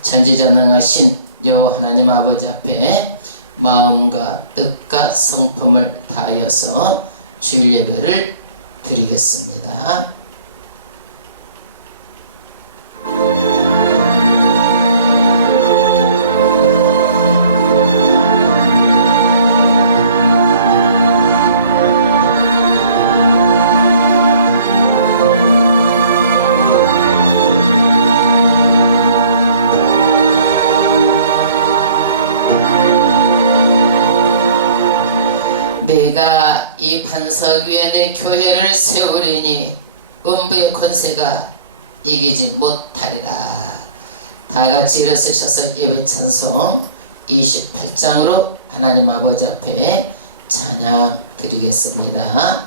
전지전능하신 여 하나님 아버지 앞에 마음과 뜻과 성품을 다하여서 주일 예배를 드리겠습니다. 내가 이 반석 위에 내 교회를 세우리니 음부의 권세가 이기지 못하리라. 다같이 일어서셔서 예배 찬송 28장으로 하나님 아버지 앞에 찬양 드리겠습니다.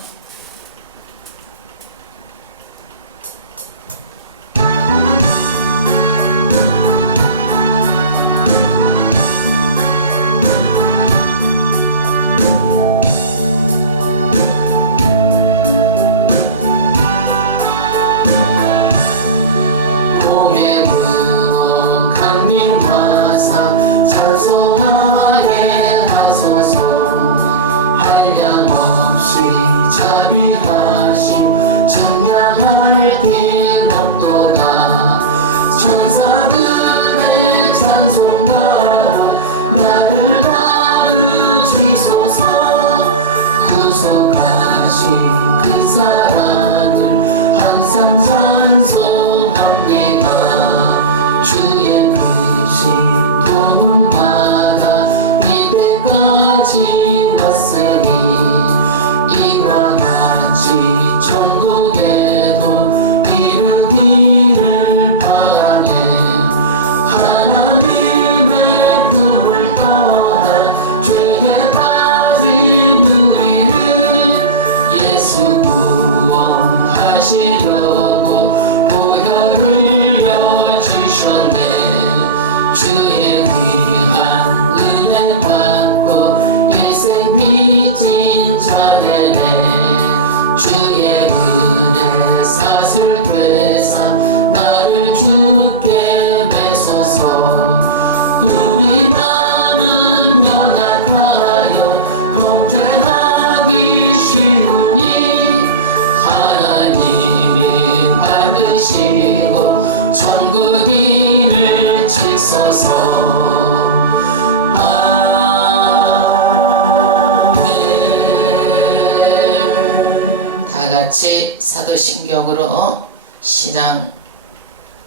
사도신경으로 신앙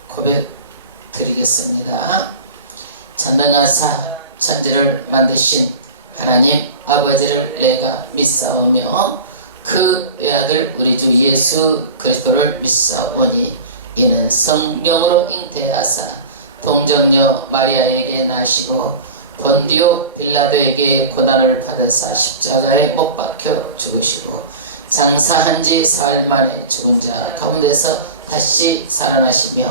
고백 드리겠습니다. 전능하사 천지를 만드신 하나님 아버지를 내가 믿사오며 그 외아들 우리 주 예수 그리스도를 믿사오니 이는 성령으로 잉태하사 동정녀 마리아에게 나시고 본디오 빌라도에게 고난을 받으사 십자가에 못 박혀 죽으시고 장사한 지 사흘 만에 죽은 자 가운데서 다시 살아나시며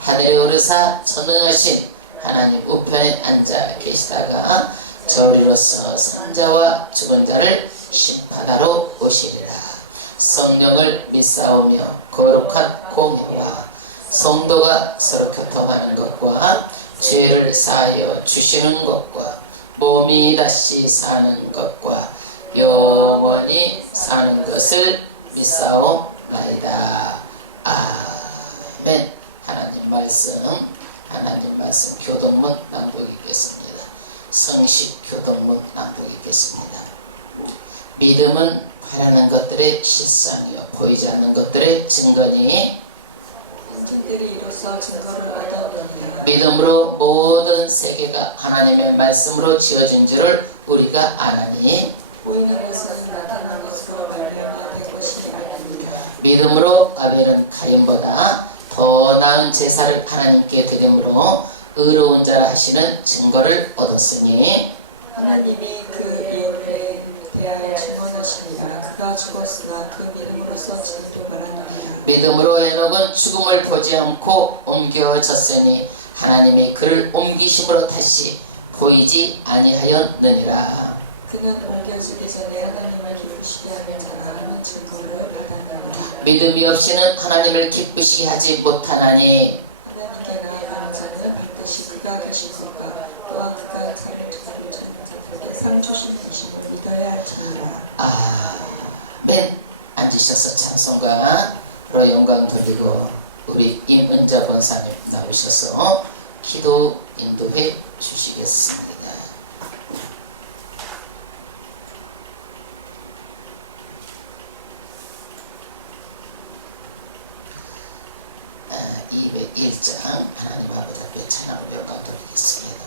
하늘에 오르사 전능하신 하나님 우편에 앉아 계시다가 저리로서 산자와 죽은 자를 심판하러 오시리라. 성령을 믿사오며 거룩한 공예와 성도가 서로 교통하는 것과 죄를 사하여 주시는 것과 몸이 다시 사는 것과 영원히 사는 것을 믿사오나이다. 아멘. 하나님 말씀 교동문 낭독이겠습니다. 성식 교동문 낭독이겠습니다. 믿음은 바라는 것들의 실상이요 보이지 않는 것들의 증거니 믿음으로 모든 세계가 하나님의 말씀으로 지어진 줄을 우리가 아나니 믿음으로 아벨은 가인보다 더 나은 제사를 하나님께 드림으로 의로운 자라 하시는 증거를 얻었으니 하나님이 그에 대하여 증언하시니라. 그가 죽었으나 그 믿음으로써 진리로 말하느니라. 믿음으로 에녹은 죽음을 보지 않고 옮겨졌으니 하나님이 그를 옮기심으로 다시 보이지 아니하였느니라. 그는 옮겨지기 전에 하나님을 기대하며 자라는 증거를 받았느니라. 믿음이 없이는 하나님을 기쁘시게 하지 못하나니 하나님께 나아가는 자는 반드시 영광 주시는 믿어야 할지니라. 아멘. 앉으셔서 찬송가로 영광 돌리고 우리 임은자 권사님 나오셔서 기도 인도해 주시겠습니다. 아, 201장 하나님 아버지 앞에 찬양으로 영광 돌리겠습니다.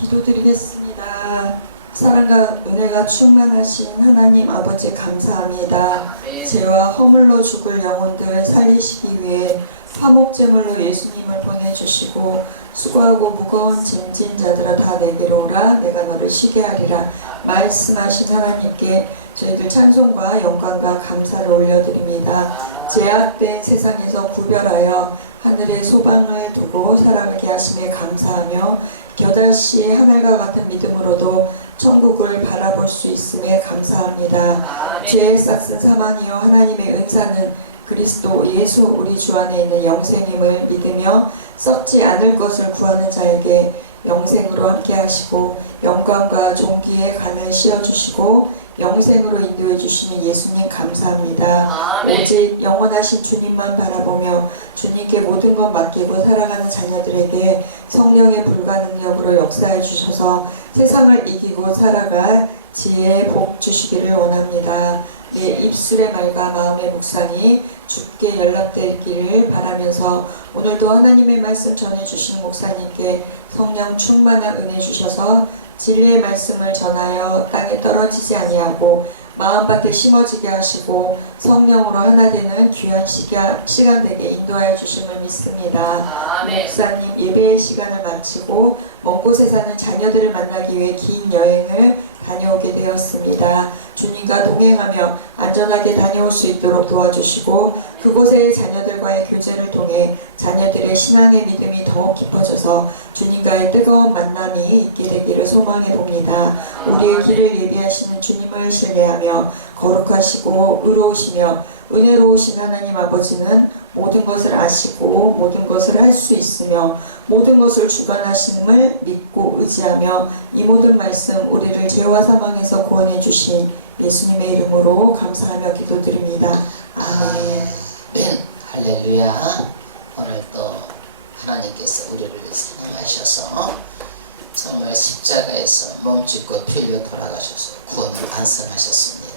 기도드리겠습니다. 사랑과 은혜가 충만하신 하나님 아버지 감사합니다. 죄와 허물로 죽을 영혼들 살리시기 위해 화목제물로 예수님을 보내주시고 수고하고 무거운 짐진 자들아 다 내게로 오라 내가 너를 쉬게 하리라 말씀하신 하나님께 저희들 찬송과 영광과 감사를 올려드립니다. 제약된 세상에서 구별하여 하늘의 소망을 두고 살아가게 하심에 감사하며 겨달씨 하늘과 같은 믿음으로도 천국을 바라볼 수 있음에 감사합니다. 죄의 싹슨 사망이요 하나님의 은사는 그리스도 예수 우리 주 안에 있는 영생임을 믿으며 썩지 않을 것을 구하는 자에게 영생으로 함께 하시고 영광과 존귀의 간을 씌워주시고 영생으로 인도해 주시는 예수님 감사합니다. 아멘. 오직 영원하신 주님만 바라보며 주님께 모든 것 맡기고 살아가는 자녀들에게 성령의 불가능력으로 역사해 주셔서 세상을 이기고 살아갈 지혜 복 주시기를 원합니다. 내 입술의 말과 마음의 묵상이 주께 연락되기를 바라면서 오늘도 하나님의 말씀 전해주시는 목사님께 성령 충만한 은혜 주셔서 진리의 말씀을 전하여 땅에 떨어지지 아니하고 마음밭에 심어지게 하시고 성령으로 하나 되는 귀한 시간 되게 인도하여 주심을 믿습니다. 아멘. 목사님 예배의 시간을 마치고 먼 곳에 사는 자녀들을 만나기 위해 긴 여행을 다녀오게 되었습니다. 주님과 동행하며 안전하게 다녀올 수 있도록 도와주시고 그곳의 자녀들과의 교제를 통해 자녀들의 신앙의 믿음이 더욱 깊어져서 주님과의 뜨거운 만남이 있게 되기를 소망해 봅니다. 우리의 길을 예비하시는 주님을 신뢰하며 거룩하시고 의로우시며 은혜로우신 하나님 아버지는 모든 것을 아시고 모든 것을 할 수 있으며 모든 것을 주관하심을 믿고 의지하며 이 모든 말씀 우리를 죄와 사망에서 구원해 주신 예수님의 이름으로 감사하며 기도드립니다. 아멘. 아멘. 할렐루야. 오늘 또 하나님께서 우리를 사랑하셔서 정말 십자가에서 몸짓고 피 흘려 돌아가셔서 구원을 완성하셨습니다.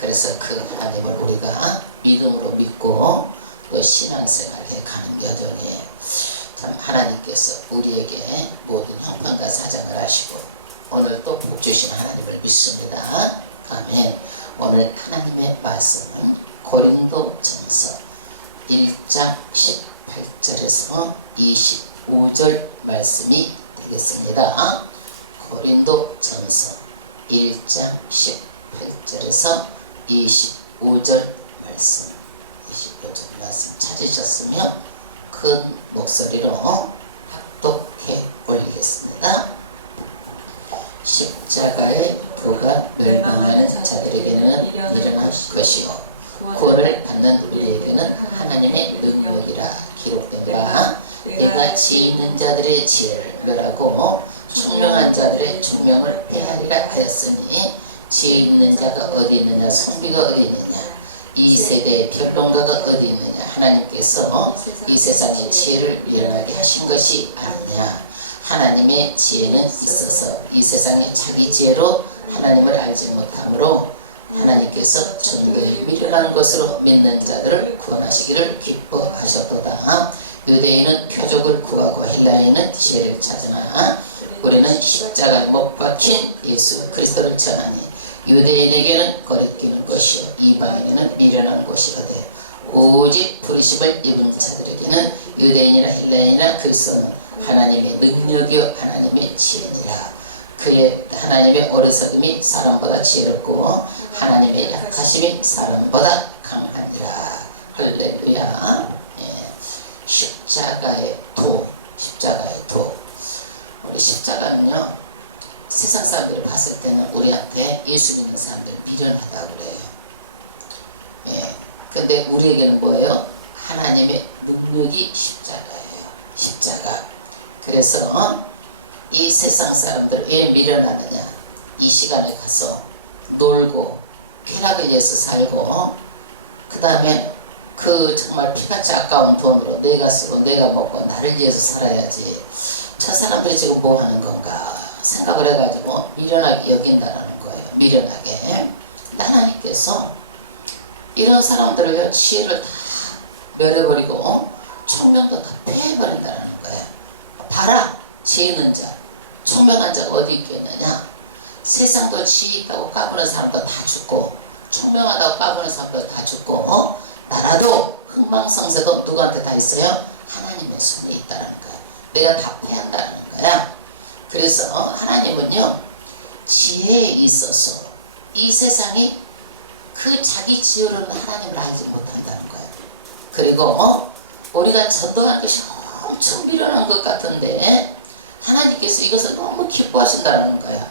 그래서 그 하나님을 우리가 믿음으로 믿고 또 신앙생활에 가는 여정에 참 하나님께서 우리에게 모든 형편과 사정을 하시고 오늘 또 복 주신 하나님을 믿습니다. 아멘. 오늘 하나님의 말씀은 고린도전서 1장 18절에서 25절 말씀이 되겠습니다. 고린도전서 1장 18절에서 25절 말씀 25절 말씀 찾으셨으면 큰 목소리로 합독해 올리겠습니다. 십자가의 도가 멸망하는 자들에게는 일어날 것이요 구원을 받는 우리에게는 하나님의 능력이라 기록된다. 내가 지혜 있는 자들의 지혜를 멸하고 총명한 자들의 총명을 폐하리라 하였으니 지혜 있는 자가 어디 있느냐 선비가 어디 있느냐 이 세대의 변론가가 어디 있느냐 하나님께서 이 세상의 지혜를 일어나게 하신 것이 아니냐. 하나님의 지혜는 있어서 이 세상에 자기 지혜로 하나님을 알지 못하므로 하나님께서 전도에 미련한 것으로 믿는 자들을 구원하시기를 기뻐하셨도다. 유대인은 표적을 구하고 헬라인은 지혜를 찾으나 우리는 십자가에 못 박힌 예수 그리스도를 전하니 유대인에게는 거리끼는 것이요 이방인에게는 미련한 것이거든. 오직 부르심을 입은 자들에게는 유대인이나 헬라인이나 그리스도는 하나님의 능력이요 하나님의 지혜니라. 그의 하나님의 어리석음이 사람보다 지혜롭고 하나님의 약하심이 사람보다 강하니라. 할렐루야. 예. 십자가의 도, 십자가의 도. 우리 십자가는요 세상 사람들을 봤을 때는 우리한테 예수 믿는 사람들 미련하다고 그래요. 예. 근데 우리에게는 뭐예요? 하나님의 능력이 십자가예요. 십자가. 그래서 이 세상 사람들 왜 미련하느냐? 이 시간에 가서 놀고 쾌락을 위해서 살고 그 다음에 그 정말 피같이 아까운 돈으로 내가 쓰고 내가 먹고 나를 위해서 살아야지. 저 사람들이 지금 뭐 하는 건가 생각을 해가지고 미련하게 여긴다는 거예요. 미련하게. 하나님께서 이런 사람들을 지혜를 다 멸해버리고 총명도 다 패해버린다는 거예요. 봐라, 지혜 있는 자, 총명한 자가 어디 있겠느냐? 세상도 지혜 있다고 까부는 사람도 다 죽고 총명하다고 까부는 사람도 다 죽고 나라도 흥망성쇠도 누구한테 다 있어요? 하나님의 손에 있다는 거야. 내가 다 패한다는 거야. 그래서 하나님은요 지혜에 있어서 이 세상이 그 자기 지혜로는 하나님을 알지 못한다는 거야. 그리고 우리가 전도한 것이 엄청 미련한 것 같은데 하나님께서 이것을 너무 기뻐하신다는 거야.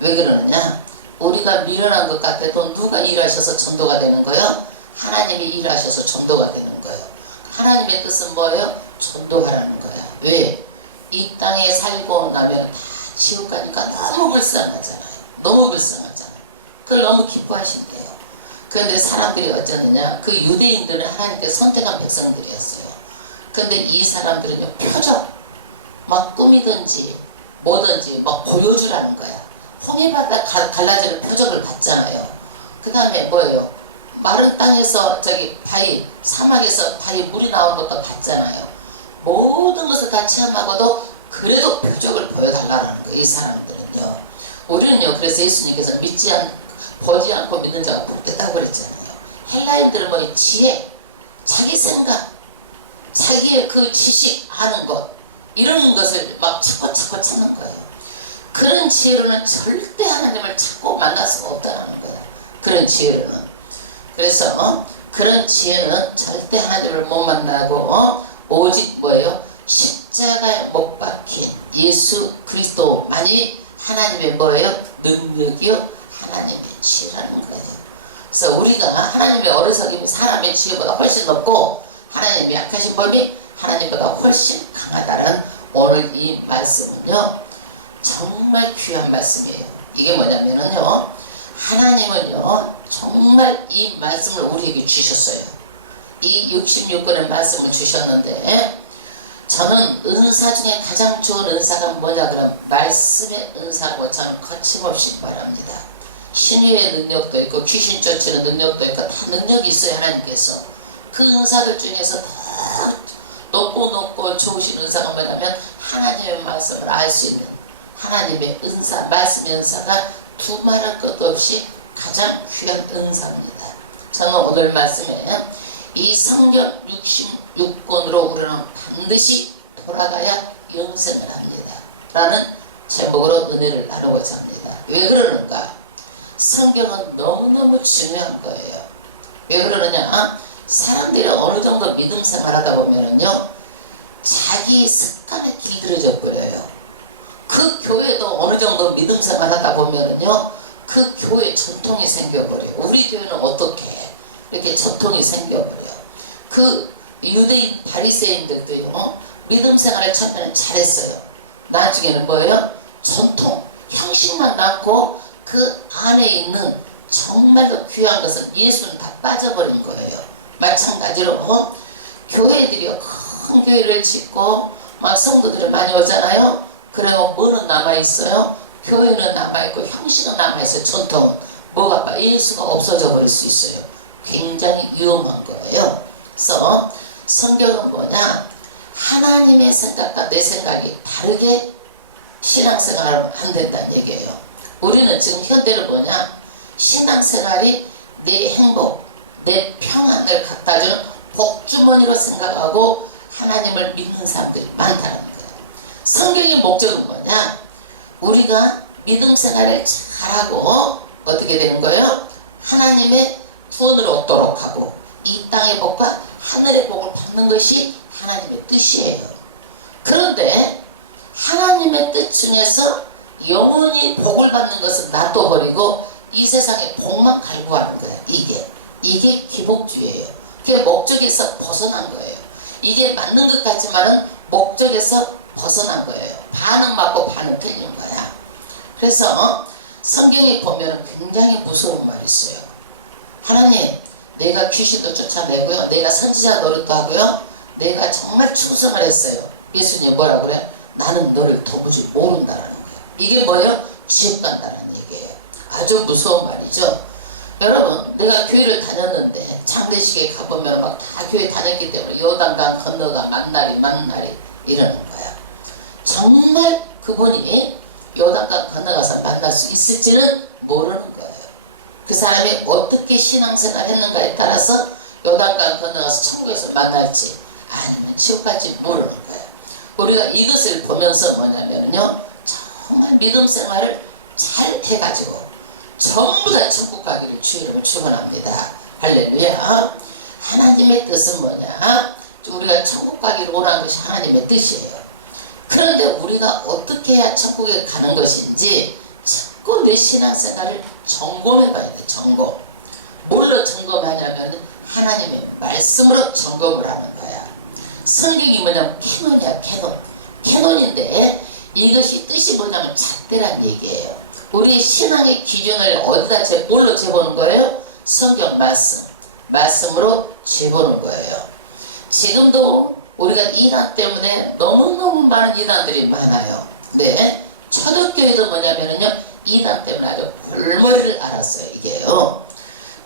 왜 그러느냐? 우리가 미련한 것 같아도 누가 일하셔서 전도가 되는 거예요? 하나님이 일하셔서 전도가 되는 거예요. 하나님의 뜻은 뭐예요? 전도하라는 거야. 왜? 이 땅에 살고 나면 다 지옥 가니까 너무 불쌍하잖아요. 너무 불쌍하잖아요. 그 그걸 너무 기뻐하신대요. 그런데 사람들이 어쩌느냐, 그 유대인들은 하나님께 선택한 백성들이었어요. 그런데 이 사람들은요, 표적, 막 꿈이든지 뭐든지 막 보여주라는 거야. 홍해바다 갈라지는 표적을 봤잖아요. 그 다음에 뭐예요? 마른 땅에서 저기 바위, 사막에서 바위 물이 나오는 것도 봤잖아요. 모든 것을 다 체험하고도 그래도 표적을 보여달라는 거예요. 이 사람들은요. 우리는요, 그래서 예수님께서 보지 않고 믿는 자가 복됐다고 그랬잖아요. 헬라인들은 뭐 지혜, 자기 생각, 자기의 그 지식 아는 것, 이런 것을 막 찾고 찾는 거예요. 그런 지혜로는 절대 하나님을 찾고 만날 수가 없다는 거예요. 그런 지혜로는. 그래서 그런 지혜는 절대 하나님을 못 만나고 오직 뭐예요? 십자가에 못 박힌 예수 그리스도만이 하나님의 뭐예요? 능력이요? 하나님의 지혜라는 거예요. 그래서 우리가 하나님의 어리석임이 사람의 지혜보다 훨씬 높고 하나님의 약하신 법이 하나님보다 훨씬 강하다는 오늘 이 말씀은요, 정말 귀한 말씀이에요. 이게 뭐냐면요, 하나님은요 정말 이 말씀을 우리에게 주셨어요. 이 66권의 말씀을 주셨는데, 저는 은사 중에 가장 좋은 은사가 뭐냐 그러면 말씀의 은사고 저는 거침없이 바랍니다. 신유의 능력도 있고 귀신 쫓는 능력도 있고 다 능력이 있어요. 하나님께서 그 은사들 중에서 더 높고 좋으신 은사가 뭐냐면 하나님의 말씀을 알 수 있는 하나님의 은사, 말씀의 은사가 두말할 것도 없이 가장 귀한 은사입니다. 저는 오늘 말씀에 이 성경 66권으로 우리는 반드시 돌아가야 영생을 합니다 라는 제목으로 은혜를 나누고자 합니다. 왜 그러는가? 성경은 너무너무 중요한 거예요. 왜 그러느냐? 사람들이 어느 정도 믿음 생활하다 보면은요, 자기 습관에 길들여져 버려요. 그 교회도 어느 정도 믿음 생활하다 보면은요, 그 교회 전통이 생겨버려요. 우리 교회는 어떻게 이렇게 전통이 생겨버려요. 그 유대인 바리새인들도요, 믿음 생활을 처음에는 잘했어요. 나중에는 뭐예요? 전통, 형식만 남고 그 안에 있는 정말로 귀한 것은 예수는 다 빠져버린 거예요. 마찬가지로 교회들이요, 큰 교회를 짓고 막 성도들이 많이 오잖아요. 그래요, 뭐는 남아있어요? 교회는 남아있고 형식은 남아있어요. 전통은 뭐가 예수가 없어져 버릴 수 있어요. 굉장히 위험한 거예요. 그래서 성경은 뭐냐? 하나님의 생각과 내 생각이 다르게 신앙생활을 안 된다는 얘기예요. 우리는 지금 현대는 뭐냐? 신앙생활이 내 행복, 내 평안을 갖다주는 복주머니로 생각하고 하나님을 믿는 사람들이 많다는 거예요. 성경의 목적은 뭐냐? 우리가 믿음 생활을 잘하고 어떻게 되는 거예요? 하나님의 구원을 얻도록 하고 이 땅의 복과 하늘의 복을 받는 것이 하나님의 뜻이에요. 그런데 하나님의 뜻 중에서 영원히 복을 받는 것은 놔둬버리고 이 세상에 복만 갈구하는 거야. 이게 기복주의예요. 그게 목적에서 벗어난 거예요. 이게 맞는 것 같지만은 목적에서 벗어난 거예요. 반은 맞고 반은 틀린 거야. 그래서 성경에 보면 굉장히 무서운 말이 있어요. 하나님, 내가 귀신도 쫓아내고요, 내가 선지자 노릇도 하고요, 내가 정말 충성을 했어요. 예수님 뭐라 그래? 나는 너를 도무지 모른다라는 거예요. 이게 뭐예요? 지옥 간다라는 얘기예요. 아주 무서운 말이죠. 여러분, 내가 교회를 다녔는데 장례식에 가보면 막 다 교회 다녔기 때문에 요단강 건너가 만나리 이러는 거야. 정말 그분이 요단강 건너가서 만날 수 있을지는 모르는 거예요. 그 사람이 어떻게 신앙생활 했는가에 따라서 요단강 건너가서 천국에서 만날지 아니면 지옥 갈지 모르는 거예요. 우리가 이것을 보면서 뭐냐면요, 정말 믿음 생활을 잘 해가지고 전부 다 천국 가기를 주 이름을 축원합니다. 할렐루야. 하나님의 뜻은 뭐냐? 우리가 천국 가기를 원하는 것이 하나님의 뜻이에요. 그런데 우리가 어떻게 해야 천국에 가는 것인지 자꾸 내 신앙생활을 점검해 봐야 돼. 점검. 뭘로 점검하냐면 하나님의 말씀으로 점검을 하는 거야. 성경이 뭐냐면 캐논이야. 캐논인데 이것이 뜻이 뭐냐면 잣대란 얘기예요. 우리 신앙의 기준을 어디다 뭘로 뭘로 재보는 거예요? 성경 말씀으로 재보는 거예요. 지금도 우리가 이단 때문에 너무너무 많은 이단들이 많아요. 네, 초대교회도 뭐냐면요, 이단 때문에 아주 볼모를 알았어요, 이게요.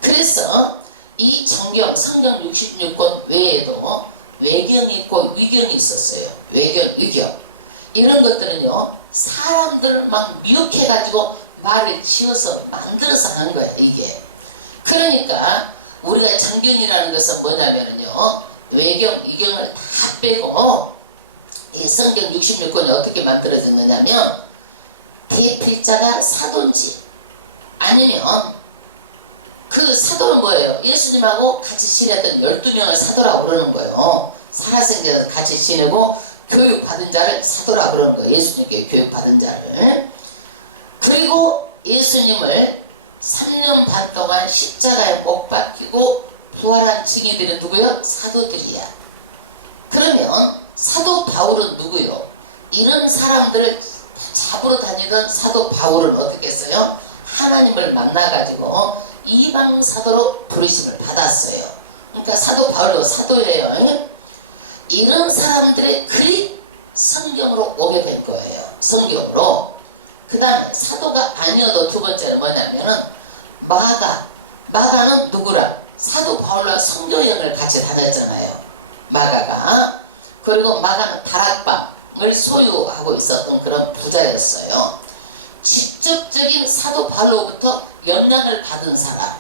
그래서 이 성경 66권 외에도 외경이 있고 위경이 있었어요. 위경. 이런 것들은요, 사람들을 막 미혹해가지고 말을 지어서 만들어서 하는 거예요, 이게. 그러니까 우리가 정경이라는 것은 뭐냐면요, 외경, 위경을 다 빼고 이 성경 66권이 어떻게 만들어졌느냐면, 대필자가 사도인지 아니면 그 사도는 뭐예요? 예수님하고 같이 지냈던 12명을 사도라고 그러는 거예요. 살아생전에서 같이 지내고 교육받은 자를 사도라고 그러는 거예요. 예수님께 교육받은 자를. 그리고 예수님을 3년 반 동안 십자가에 못 박히고 부활한 증인들은 누구요? 사도들이야. 그러면 사도 바울은 누구요? 이런 사람들을 잡으러 다니던 사도 바울은 어떻게 했어요? 하나님을 만나가지고 이방 사도로 부르심을 받았어요. 그러니까 사도 바울도 사도예요. 이런 사람들의 글이 성경으로 오게 된 거예요. 성경으로. 그 다음에 사도가 아니어도 두 번째는 뭐냐면은 마가는 누구라? 사도 바울과 성교여행을 같이 다녔잖아요. 마가가. 그리고 마가는 다락방을 소유하고 있었던 그런 부자였어요. 직접적인 사도 바울로부터 영향을 받은 사람,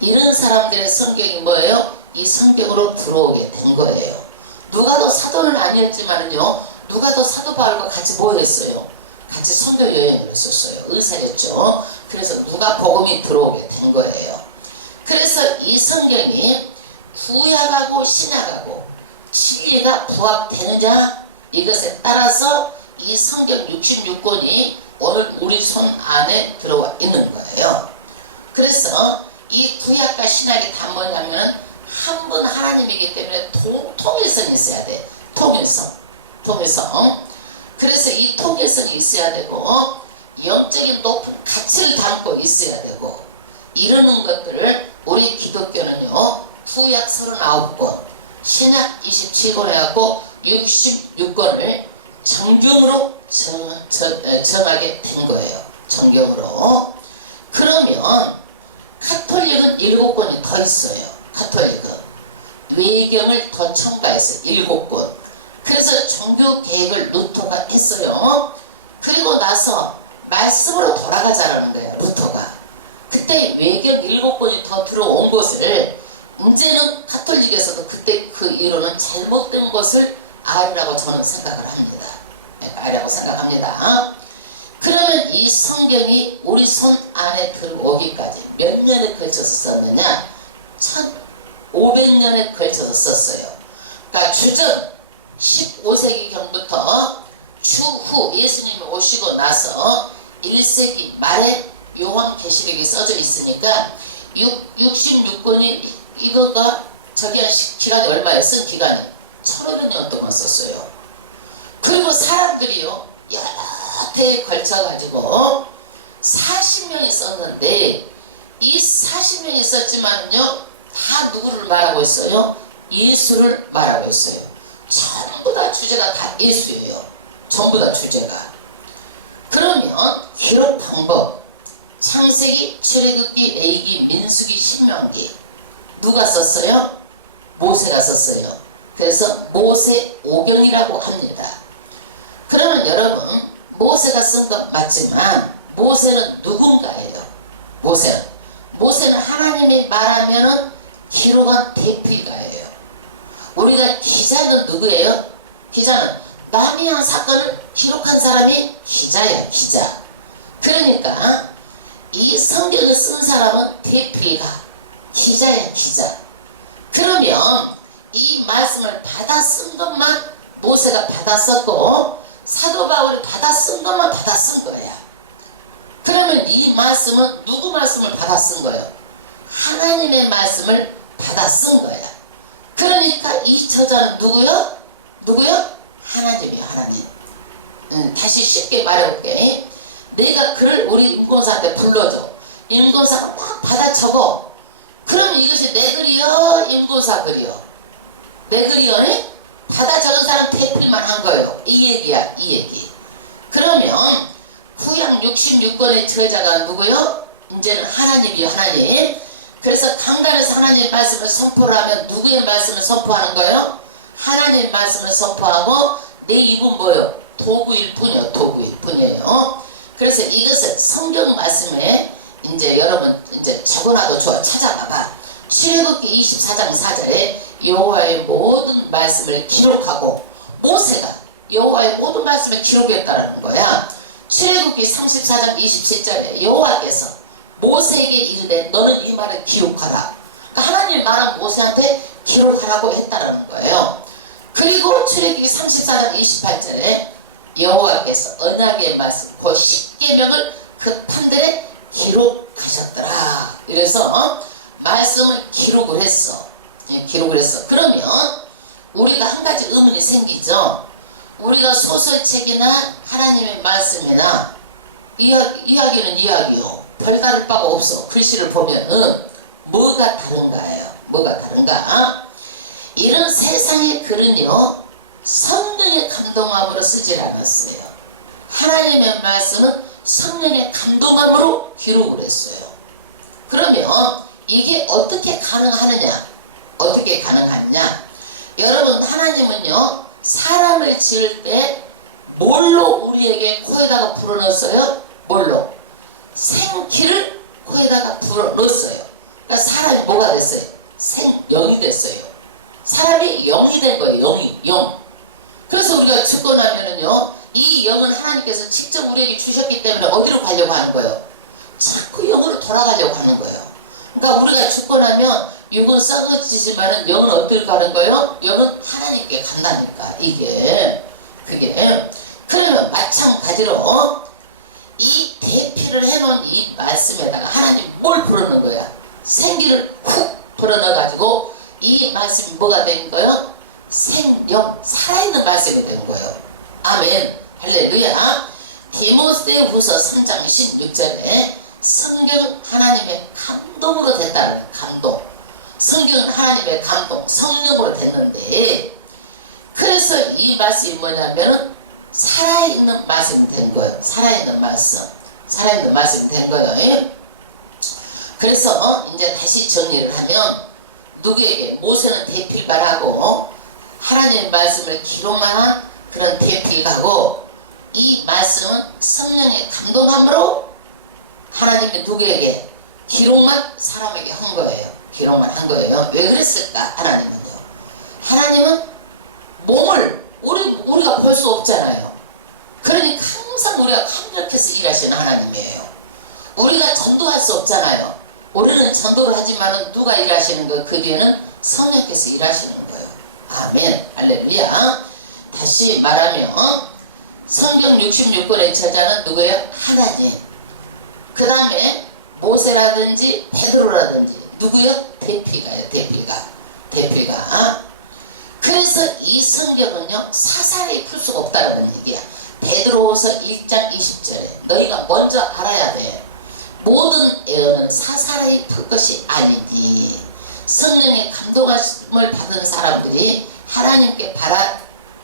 이런 사람들의 성경이 뭐예요? 이 성경으로 들어오게 된 거예요. 누가도 사도는 아니었지만요, 누가도 사도 바울과 같이 뭐 했어요? 같이 선교 여행을 했었어요. 의사였죠. 그래서 누가 복음이 들어오게 된 거예요. 그래서 이 성경이 구약하고 신약하고 진리가 부합되느냐, 이것에 따라서 이 성경 66권이 오늘 우리 손 안에 들어와 있는 거예요. 그래서 이 구약과 신약이 다 뭐냐면 한 분 하나님이기 때문에 통일성이 있어야 돼. 통일성. 그래서 이 통일성이 있어야 되고 영적인 높은 가치를 담고 있어야 되고, 이러는 것들을 우리 기독교는요, 구약 39권, 신약 27권 해갖고 66권을 정경으로 정하게 된 거예요. 정경으로. 그러면 카톨릭은 7권이 더 있어요. 카톨릭은 외경을 더 첨가했어요. 7권. 그래서 종교 개혁을 루터가 했어요. 그리고 나서 말씀으로 돌아가자라는 거예요. 루터가. 그때 외경 7권이 더 들어온 것을 이제는 카톨릭에서도 그때 그 이론은 잘못된 것을 알이라고 저는 생각을 합니다. 알이라고 생각합니다. 그러면 이 성경이 우리 손 안에 들어오기까지 몇 년에 걸쳐서 썼느냐? 1500년에 걸쳐서 썼어요. 그러니까 주전 15세기경부터 추후 예수님이 오시고 나서 1세기 말에 요한계시록이 써져 있으니까 66권이 이거가 저기 한 기간이 얼마예요? 쓴 기간은 1500년 동안 썼어요. 그리고 사람들이요, 여러 대에 걸쳐가지고 40명이 썼는데, 이 40명이 썼지만요, 다 누구를 말하고 있어요? 예수를 말하고 있어요. 전부 다 주제가 다 예수예요. 전부 다 주제가. 그러면 이런 방법, 창세기, 출애굽기, 레위기, 민수기, 신명기 누가 썼어요? 모세가 썼어요. 그래서 모세오경이라고 합니다. 그러면 여러분, 모세가 쓴 것 맞지만 모세는 누군가예요? 모세는 하나님이 말하면은 기록한 대필가예요. 우리가 기자는 누구예요? 기자는 남이 한 사건을 기록한 사람이 기자야, 기자. 그러니까 이 성경을 쓴 사람은 대필가, 기자야, 기자. 그러면 이 말씀을 받아 쓴 것만 모세가 받아 썼고, 사도 바울이 받아 쓴 것만 받아 쓴 거야. 그러면 이 말씀은 누구 말씀을 받아 쓴 거예요? 하나님의 말씀을 받아 쓴 거야. 그러니까 이 저자는 누구요? 하나님이요, 하나님. 다시 쉽게 말해볼게. 내가 그를 우리 인권사한테 불러줘. 인고사가 막 받아 적어. 그럼 이것이 내 글이요? 인고사 글이요? 내 글이요? 에? 받아 적은 사람 대필만 한 거예요. 이 얘기야, 이 얘기. 그러면 구약 66권의 저자가 누구요? 이제는 하나님이요, 하나님. 그래서 강단에서 하나님의 말씀을 선포를 하면 누구의 말씀을 선포하는 거예요? 하나님의 말씀을 선포하고 내 입은 뭐예요? 도구일 뿐이에요. 도구일 뿐이에요. 그래서 이것을 성경 말씀에 이제 여러분 이제 적어놔도 좋아. 찾아봐봐. 출애굽기 24장 4절에 여호와의 모든 말씀을 기록하고 모세가 여호와의 모든 말씀을 기록했다라는 거야. 출애굽기 34장 27절에 여호와께서 모세에게 이르되 너는 이 말을 기록하라. 그러니까 하나님 말은 모세한테 기록하라고 했다라는 거예요. 그리고 출애굽기 34장 28절에 여호와께서 언약의 말씀 그 십계명을 그 판들에 기록하셨더라. 이래서 말씀을 기록을 했어. 기록을 했어. 그러면 우리가 한 가지 의문이 생기죠. 우리가 소설책이나 하나님의 말씀이나 이야기는 이야기요. 별다를 바가 없어. 글씨를 보면은 뭐가 다른가요? 뭐가 다른가? 이런 세상의 글은요 성령의 감동함으로 쓰질 않았어요. 하나님의 말씀은 성령의 감동함으로 기록을 했어요. 그러면 이게 어떻게 가능하느냐? 어떻게 가능하냐? 여러분 하나님은요 사람을 지을 때 뭘로 우리에게 코에다가 불어넣었어요? 뭘로? 생기를 코에다가 불어넣었어요. 그러니까 사람이 뭐가 됐어요? 생영이 됐어요. 사람이 영이 된 거예요. 영이 영. 그래서 우리가 죽고 나면은요 이 영은 하나님께서 직접 우리에게 주셨기 때문에 어디로 가려고 하는 거예요? 자꾸 영으로 돌아가려고 하는 거예요. 그러니까 우리가 죽고 나면 육은 썩어지지만은 영은 어디로 가는 거예요? 영은 하나님께 간다니까. 이게 그게 그러면 마찬가지로 이 대피를 해놓은 이 말씀에다가 하나님 뭘 불어넣은 거야? 생기를 훅 불어넣어가지고 이 말씀이 뭐가 된 거예요? 생명, 살아있는 말씀이 된 거예요. 아멘. 할렐루야. 디모데후서 3장 16절에 성경은 하나님의 감동으로 됐다는 감동. 성경은 하나님의 감동, 성령으로 됐는데 그래서 이 말씀이 뭐냐면 살아있는 말씀이 된 거예요. 살아있는 말씀. 살아있는 말씀이 된 거예요. 그래서 이제 다시 정리를 하면 누구에게? 모세는 대필가라고 하나님의 말씀을 기록만 한 그런 대필가고 이 말씀은 성령의 감동함으로 하나님이 누구에게? 기록만 사람에게 한 거예요. 기록만 한 거예요. 왜 그랬을까? 하나님은요. 하나님은 몸을 우리가 볼 수 없잖아요. 그러니까 항상 우리가 감격해서 일하시는 하나님이에요. 우리가 전도할 수 없잖아요. 우리는 전도를 하지만은 누가 일하시는 거예요? 그 뒤에는 성령께서 일하시는 거예요. 아멘. 할렐루야. 다시 말하면 성경 66권의 저자는 누구예요? 하나님. 그 다음에 모세라든지 베드로라든지 누구요? 대피가요. 대피가. 그래서 이 성경은요 사사리 풀 수가 없다는 얘기야. 베드로후서 1장 20절에 너희가 먼저 알아야 돼. 모든 애어는 사사리 풀 것이 아니니 성령의 감동함을 받은 사람들이 하나님께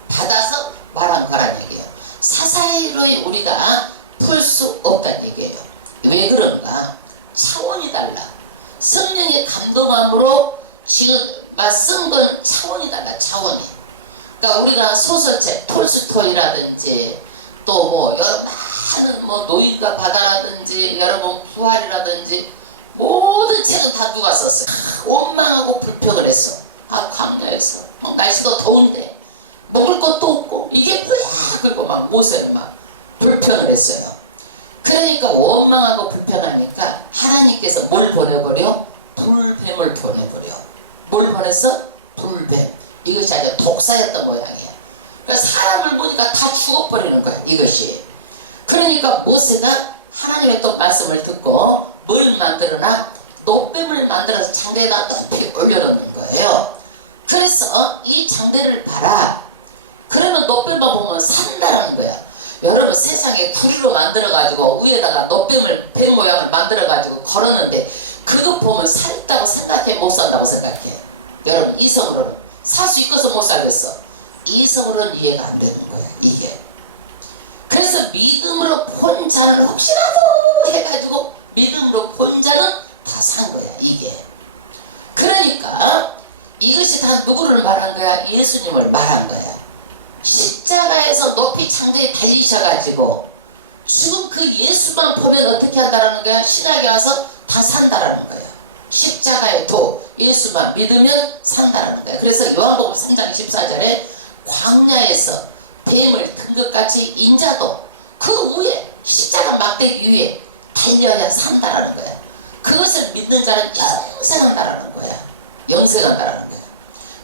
받아서 말한 거란 얘기예요. 사사리로 우리가 풀 수 없다는 얘기예요. 왜 그런가? 차원이 달라. 성령의 감동함으로 지금 쓴 건 차원이 달라. 차원이. 그러니까 우리가 소설책 톨스토이라든지 또 뭐 여러 많은 뭐 노인과 바다라든지 여러분 부활이라든지 모든 책은 다 누가 썼어요? 원망하고 불평을 했어. 광야에서 날씨도 더운데 먹을 것도 없고 이게 뭐야? 그리고 막 모세는 막 불평을 했어요. 그러니까 원망하고 불평하니까 하나님께서 뭘 보내버려? 불뱀을 보내버려. 뭘 보냈어? 불뱀. 이것이 아주 독사였던 모양이야. 그러니까 사람을 보니까 다 죽어버리는 거야. 이것이. 그러니까 모세가 하나님의 또 말씀을 듣고 뭘 만들어놔? 노뱀을 만들어서 장대에다 높이 올려놓는 거예요. 그래서 이 장대를 봐라. 그러면 노뱀만 보면 산다라는 거야. 여러분 세상에 구리로 만들어가지고 위에다가 노뱀을 뱀 모양을 만들어가지고 걸었는데 그거 보면 살다고 생각해? 못 산다고 생각해? 여러분 이성으로는 살 수 있어서 못 살겠어. 이성으로는 이해가 안 되는 거야 이게. 그래서 믿음으로 본 자는 혹시라도 해가지고 믿음으로 본 자는 다 산 거야 이게. 그러니까 이것이 다 누구를 말한 거야? 예수님을 말한 거야. 십자가에서 높이 창대에 달리셔가지고 지금 그 예수만 보면 어떻게 한다라는 거야? 신약에 와서 다 산다라는 거야. 십자가의 도 예수만 믿으면 산다라는 거야. 그래서 요한복음 3장 14절에 광야에서 뱀을 든 것같이 인자도 그 위에 십자가 막대기 위에 달려야 산다라는 거야. 그것을 믿는 자는 영생한다라는 거야. 영생한다라는 거야.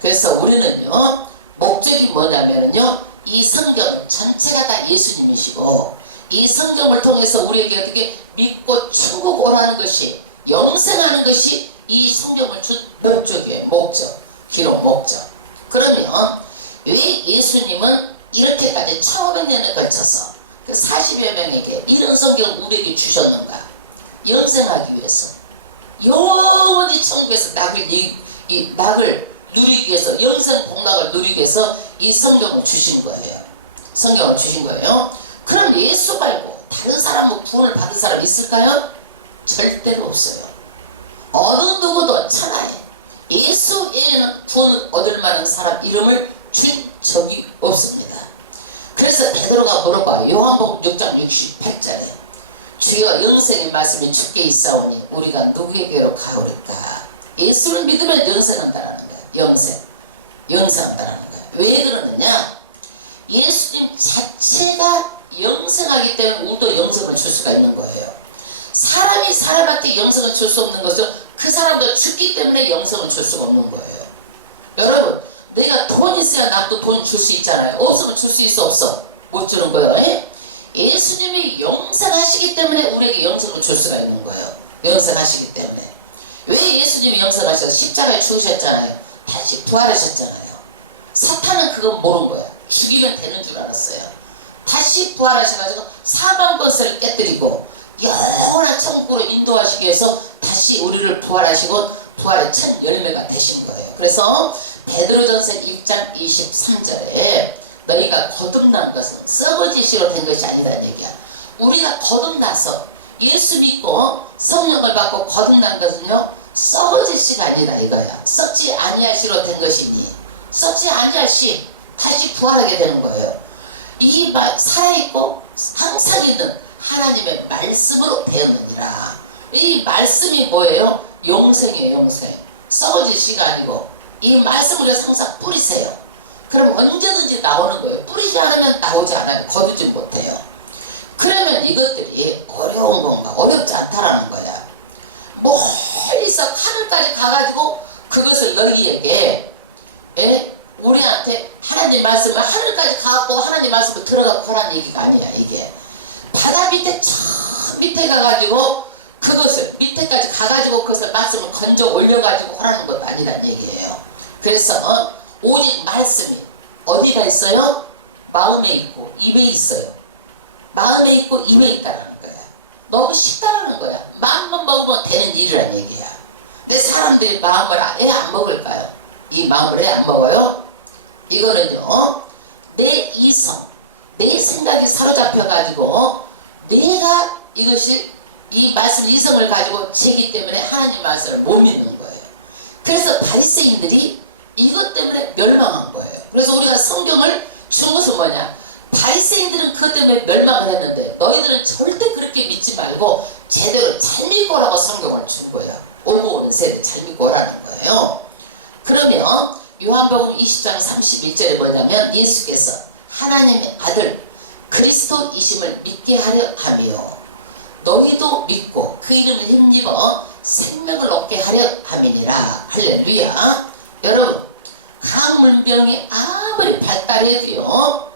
그래서 우리는요 목적이 뭐냐면요 이 성경 전체가 다 예수님이시고 이 성경을 통해서 우리에게 어떻게 믿고 천국 오라는 것이 영생하는 것이 이 성경을 준 목적이에요. 목적, 기록 목적. 그러면 왜 예수님은 이렇게까지 1500년에 걸쳐서 그 40여 명에게 이런 성경을 우리에게 주셨는가? 영생하기 위해서 영원히 천국에서 낙을 누리기 위해서 영생 복락을 누리기 위해서 이 성경을 주신 거예요. 성경을 주신 거예요. 그럼 예수 말고 다른 사람은 구원을 받은 사람 있을까요? 절대로 없어요. 어느 누구도 천하에 예수 외에는 구원을 얻을 만한 사람 이름을 준 적이 없습니다. 그래서 베드로가 물어봐. 요한복음 6장 68절에 주여 영생의 말씀이 주께 있사오니 우리가 누구에게로 가오리까? 예수를 믿으면 영생한다라는 거야. 영생한다라는 거야. 왜 그러느냐? 예수님 자체가 영생하기 때문에 우리도 영생을 줄 수가 있는 거예요. 사람이 사람한테 영생을 줄 수 없는 것은 그 사람도 죽기 때문에 영생을 줄 수가 없는 거예요. 여러분 내가 돈 있어야 나도 돈 줄 수 있잖아요. 없으면 줄 수 있어 없어? 못 주는 거예요. 예수님이 영생하시기 때문에 우리에게 영생을 줄 수가 있는 거예요. 영생하시기 때문에. 왜 예수님이 영생하셔서 십자가에 죽으셨잖아요. 다시 부활하셨잖아요. 사탄은 그건 모르는 거야. 죽이면 되는 줄 알았어요. 다시 부활하셔가지고 사방 것을 깨뜨리고 영원한 천국으로 인도하시기 위해서 다시 우리를 부활하시고 부활의 첫 열매가 되신 거예요. 그래서 베드로전서 1장 23절에 너희가 거듭난 것은 썩어지시로 된 것이 아니라는 얘기야. 우리가 거듭나서 예수 믿고 성령을 받고 거듭난 것은요 썩어지시가 아니라 이거야. 썩지 아니할 시로 된 것이니 썩지 아니할 시 다시 부활하게 되는 거예요. 이 살아있고 항상 있는 하나님의 말씀으로 되었느니라. 이 말씀이 뭐예요? 영생이에요. 영생. 썩어질 시가 아니고 이 말씀을 항상 뿌리세요. 그럼 언제든지 나오는 거예요. 뿌리지 않으면 나오지 않아요. 거두지 못해요. 그러면 이것들이 어려운 건가? 어렵지 않다라는 거야. 멀리서 하늘까지 가가지고 그것을 너희에게 우리한테 하나님 말씀을 하늘까지 가고 하나님 말씀을 들어가고 하라는 얘기가 아니야. 이게 바다 밑에 저 밑에 가가지고 그것을 밑에까지 가가지고 그것을 말씀을 건져 올려가지고 하라는 것도 아니란 얘기예요. 그래서 오직 말씀이 어디가 있어요? 마음에 있고 입에 있어요. 마음에 있고 입에 있다는 거야. 너무 쉽다는 거야. 마음만 먹으면 되는 일이란 얘기야. 근데 사람들이 마음을 왜 안 먹을까요? 이 마음을 왜 안 먹어요? 이거는요 내 이성, 내 생각이 사로잡혀가지고 내가 이것이 이 말씀 이성을 가지고 재기 때문에 하나님 말씀을 못 믿는 거예요. 그래서 바리새인들이 이것 때문에 멸망한 거예요. 그래서 우리가 성경을 준 것은 뭐냐? 바리새인들은 그것 때문에 멸망을 했는데 너희들은 절대 그렇게 믿지 말고 제대로 잘 믿고 오라고 성경을 준 거야. 오고 오는 세대 잘 믿고 오라는 거예요. 그러면 요한복음 20장 31절에 뭐냐면 예수께서 하나님의 아들 그리스도이심을 믿게 하려 하며 너희도 믿고 그 이름을 힘입어 생명을 얻게 하려 함이니라. 할렐루야. 여러분 감문병이 아무리 발달해도요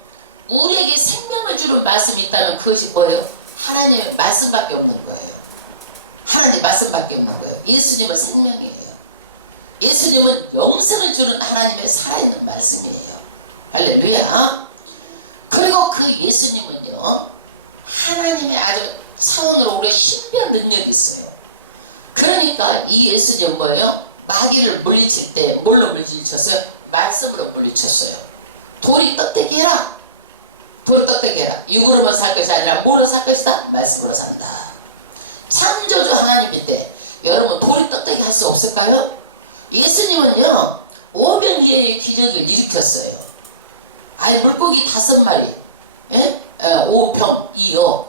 우리에게 생명을 주는 말씀이 있다면 그것이 뭐예요? 하나님의 말씀밖에 없는 거예요. 하나님 말씀밖에 없는 거예요. 예수님은 생명이에요. 예수님은 영생을 주는 하나님의 살아있는 말씀이에요. 할렐루야. 그리고 그 예수님은요 하나님의 아주 차원으로 우리가 신비한 능력이 있어요. 그러니까 이 예수님은 뭐예요? 마귀를 물리칠 때 뭘로 물리쳤어요? 말씀으로 물리쳤어요. 돌이 떡대기 해라. 돌 떡대기 해라. 육으로만 살 것이 아니라 뭐로 살 것이다? 말씀으로 산다. 창조주 하나님인데 여러분 돌이 떡대기 할 수 없을까요? 예수님은요 500예의 기적을 일으켰어요. 아니 물고기 5마리, 예? 5병 2어,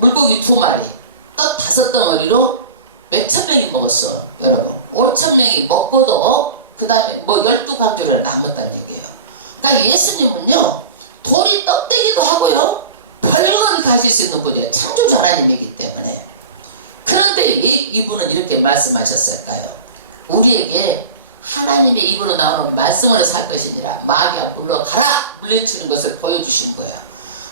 물고기 2마리, 떡 5덩어리로 몇천 명이 먹었어. 여러분 5,000명이 먹고도 그 다음에 뭐 12강조를 남았다는 얘기예요. 그러니까 예수님은요 돌이 떡대기도 하고요 별걸 가질 수 있는 분이에요. 창조주 하나님이기 때문에. 그런데 이분은 이렇게 말씀하셨을까요? 우리에게 하나님의 입으로 나오는 말씀으로 살 것이니라 마귀야 물러가라 물리치는 것을 보여주신 거야.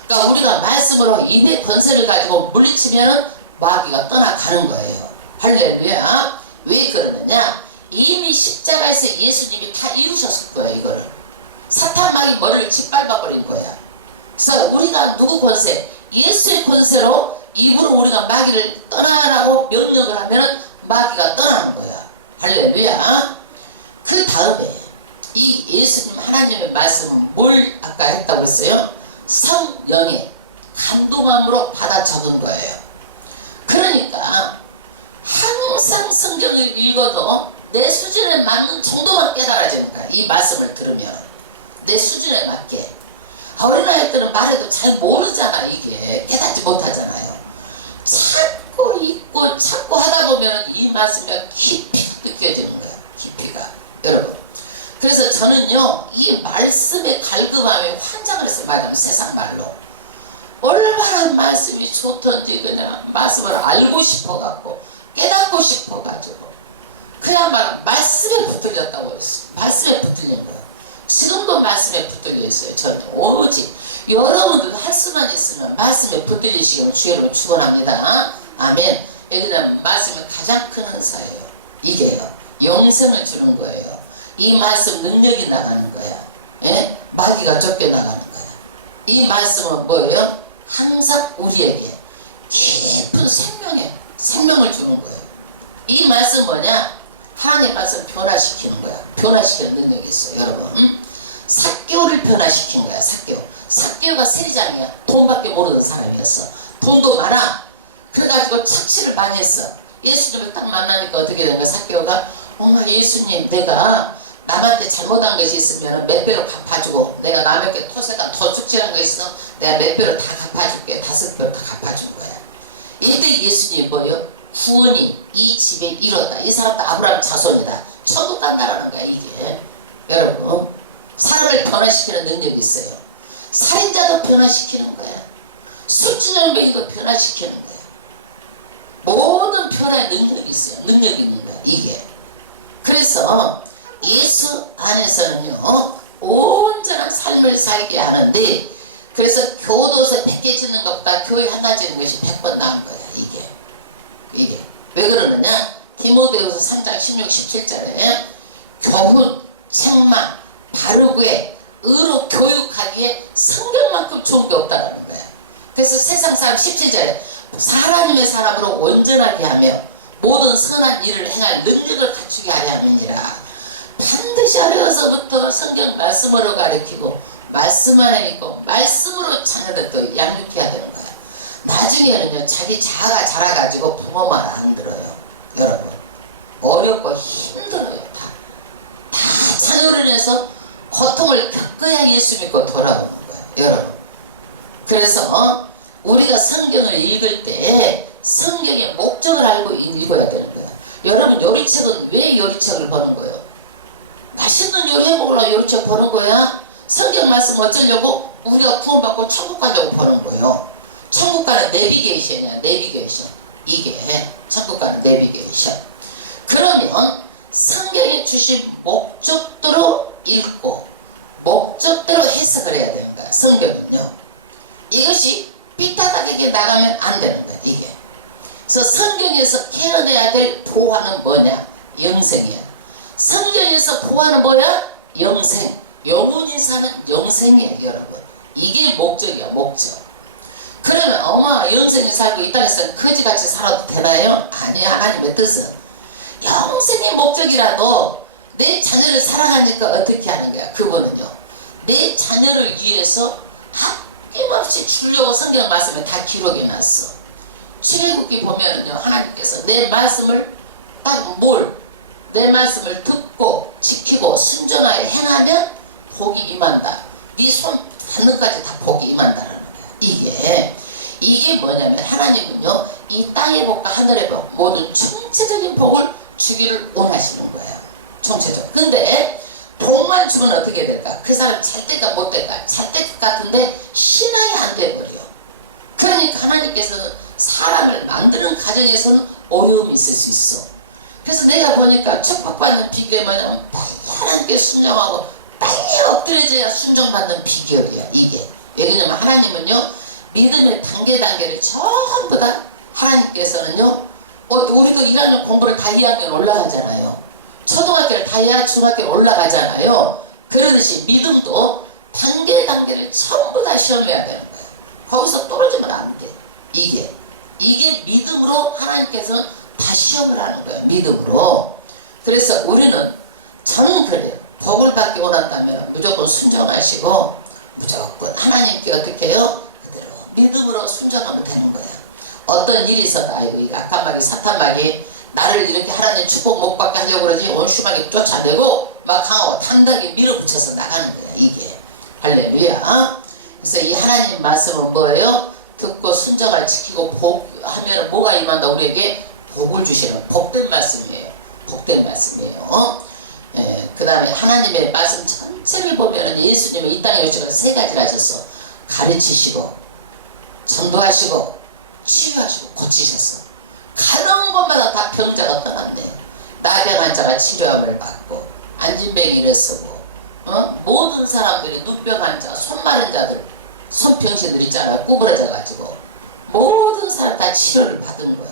그러니까 우리가 말씀으로 입의 권세를 가지고 물리치면 마귀가 떠나가는 거예요. 할렐루야. 왜 그러느냐? 이미 십자가에서 예수님이 다 이루셨을 거예요. 이거를 사탄 마귀 머리를 짓밟아버린 거야. 그래서 우리가 누구 권세? 예수의 권세로 입으로 우리가 마귀를 떠나라고 명령을 하면 마귀가 떠나는 거야. 할렐루야. 그 다음에 이 예수님 하나님의 말씀은 뭘 아까 했다고 했어요? 성령의 감동함으로 받아 적은 거예요. 그러니까 항상 성경을 읽어도 내 수준에 맞는 정도만 깨달아지는 거야. 이 말씀을 들으면 내 수준에 맞게. 어린아이들은 말해도 잘 모르잖아. 이게 깨닫지 못하잖아요. 찾고 읽고 찾고 하다 보면 이 말씀이 깊이 느껴지는 거야. 깊이가. 여러분 그래서 저는요 이 말씀의 갈급함에 환장을 해서 말하면 세상 말로 얼마나 말씀이 좋던지 그냥 말씀을 알고 싶어갖고 깨닫고 싶어가지고 그야말로 말씀에 붙들렸다고 했어요. 말씀에 붙들린 거예요. 지금도 말씀에 붙들려 있어요. 저는 오직 여러분들 할 수만 있으면 말씀에 붙들리시기를 주의로 축원합니다. 아멘. 여기는 말씀의 가장 큰 은사예요. 이게요 영생을 주는 거예요. 이 말씀 능력이 나가는 거야. 예? 마귀가 쫓겨나가는 거야. 이 말씀은 뭐예요? 항상 우리에게 깊은 생명을 주는 거예요. 이 말씀 뭐냐? 하나님의 말씀 변화시키는 거야. 변화시키는 능력이 있어요. 여러분 삭개오를 변화시킨 거야. 삭개오가 세리장이야. 돈밖에 모르는 사람이었어. 돈도 많아. 그래가지고 착취를 많이 했어. 예수님을 딱 만나니까 어떻게 된 거야? 삭개오가 어머 예수님 내가 남한테 잘못한 것이 있으면 몇 배로 갚아주고 내가 남에게 토세가 더 축제한 거 있어 내가 몇 배로 다 갚아줄게. 5배로 다 갚아준 거야. 얘들이 예수님이 뭐예요? 구원이 이 집에 이루어다. 이 사람도 아브라함 자손이다. 천국 간다라는 거야 이게. 여러분 사람을 변화시키는 능력이 있어요. 살인자도 변화시키는 거야. 술주는 매이도 변화시키는 거야. 모든 변화의 능력이 있어요. 능력이 있는 거야 이게. 그래서 예수 안에서는요 온전한 삶을 살게 하는데 그래서 교도소 100개 짓는 것보다 교회 하나 짓는 것이 100번 나은 거야 이게 왜 그러느냐? 디모데후서 3장 16, 17절에 교훈, 책망, 바르게 의로 교육하기에 성경만큼 좋은 게 없다는 거야. 그래서 세상 사람 17절에 하나님의 사람으로 온전하게 하며 모든 선한 일을 행할 능력을 갖추게 하려 함이니라. 반드시 어려서부터 성경 말씀으로 가르치고 말씀 안에 있고 말씀으로 자녀들 또 양육해야 되는 거야. 나중에는요 자기 자아가 자라가지고 부모 말 안 들어요. 여러분 어렵고 힘들어요. 다 자녀를 인해서 고통을 겪어야 예수 믿고 돌아오는 거야. 여러분 그래서 우리가 성경을 읽을 때 성경의 목적을 알고 읽어야 되는 거야. 여러분 요리책은 왜 요리책을 보는 거예요? 맛있는 요리 해먹으려고 요리책 보는 거야. 성경 말씀 어쩌려고? 우리가 구원받고 천국 가려고 보는 거예요. 천국 가는 내비게이션이야. 내비게이션. 이게 천국 가는 내비게이션. 그러면 성경이 주신 목적대로 읽고 목적대로 해석을 해야 되는 거야. 성경은요. 이것이 삐딱하게 나가면 안 되는 거야. 이게. 그래서 성경에서 캐어내야 될 보화는 뭐냐? 영생이야. 성경에서 보화는 뭐야? 영생. 영혼이 사는 영생이에요. 여러분. 이게 목적이야. 목적. 그러면 어마 영생이 살고 이 땅에서 거지같이 살아도 되나요? 아니야. 하나님의 뜻은 영생의 목적이라도 내 자녀를 사랑하니까 어떻게 하는 거야? 그분은요, 내 자녀를 위해서 아낌없이 주려고 성경 말씀에 다 기록해 놨어. 출애굽기 보면은요, 하나님께서 내 말씀을 내 말씀을 듣고 지키고 순종하여 행하면 복이 임한다. 네 손 하늘까지 다 복이 임한다라는 거야. 이게 뭐냐면 하나님은요, 이 땅의 복과 하늘의 복, 모든 총체적인 복을 주기를 원하시는 거예요. 총체적. 근데 복만 주면 어떻게 될까? 그 사람 잘 될까 못 될까? 잘 될 것 같은데 신앙이 안 돼버려. 그러니까 하나님께서는 사람을 만드는 과정에서는 어려움이 있을 수 있어. 그래서 내가 보니까 축복받는 비결이 뭐냐면 빨리 하나님께 순종하고 빨리 엎드려져야 순종받는 비결이야. 이게 왜냐면 하나님은요, 믿음의 단계를 전부 다 하나님께서는요, 우리도 1학년 공부를 다 2학년 올라가잖아요. 초등학교를 다 해야 중학교를 올라가잖아요. 그러듯이 믿음도 단계를 전부 다 시험해야 되는 거예요. 거기서 떨어지면 안 돼. 이게 믿음으로 하나님께서는 다 시험을 하는 거예요. 믿음으로. 그래서 저는 그래요. 복을 받기 원한다면 무조건 순종하시고 무조건 하나님께 어떻게 해요? 그대로 믿음으로 순종하면 되는 거예요. 어떤 일이 있어도 아이고 악한 사탄마귀 나를 이렇게 하나님 축복 못 받게 하려고 그러지 원수마귀 쫓아내고 막 강하고 단단하게 밀어붙여서 나가는 거야. 이게 할렐루야. 그래서 이 하나님 말씀은 뭐예요? 듣고 순종을 지키고 복하면 뭐가 임한다? 우리에게 복을 주시는 복된 말씀이에요. 복된 말씀이에요. 그 다음에 하나님의 말씀 전체를 보면 예수님이 이 땅에 오시고 세 가지를 하셨어. 가르치시고 전도하시고 치유하시고 고치셨어. 가는 곳마다 다 병자가 떠났네. 나병 환자가 치료함을 받고 안진뱅이를 쓰고 모든 사람들이 눈병 환자, 손 마른 자들, 손병신들 있잖아. 구부러져 가지고 모든 사람 다 치료를 받은 거예요.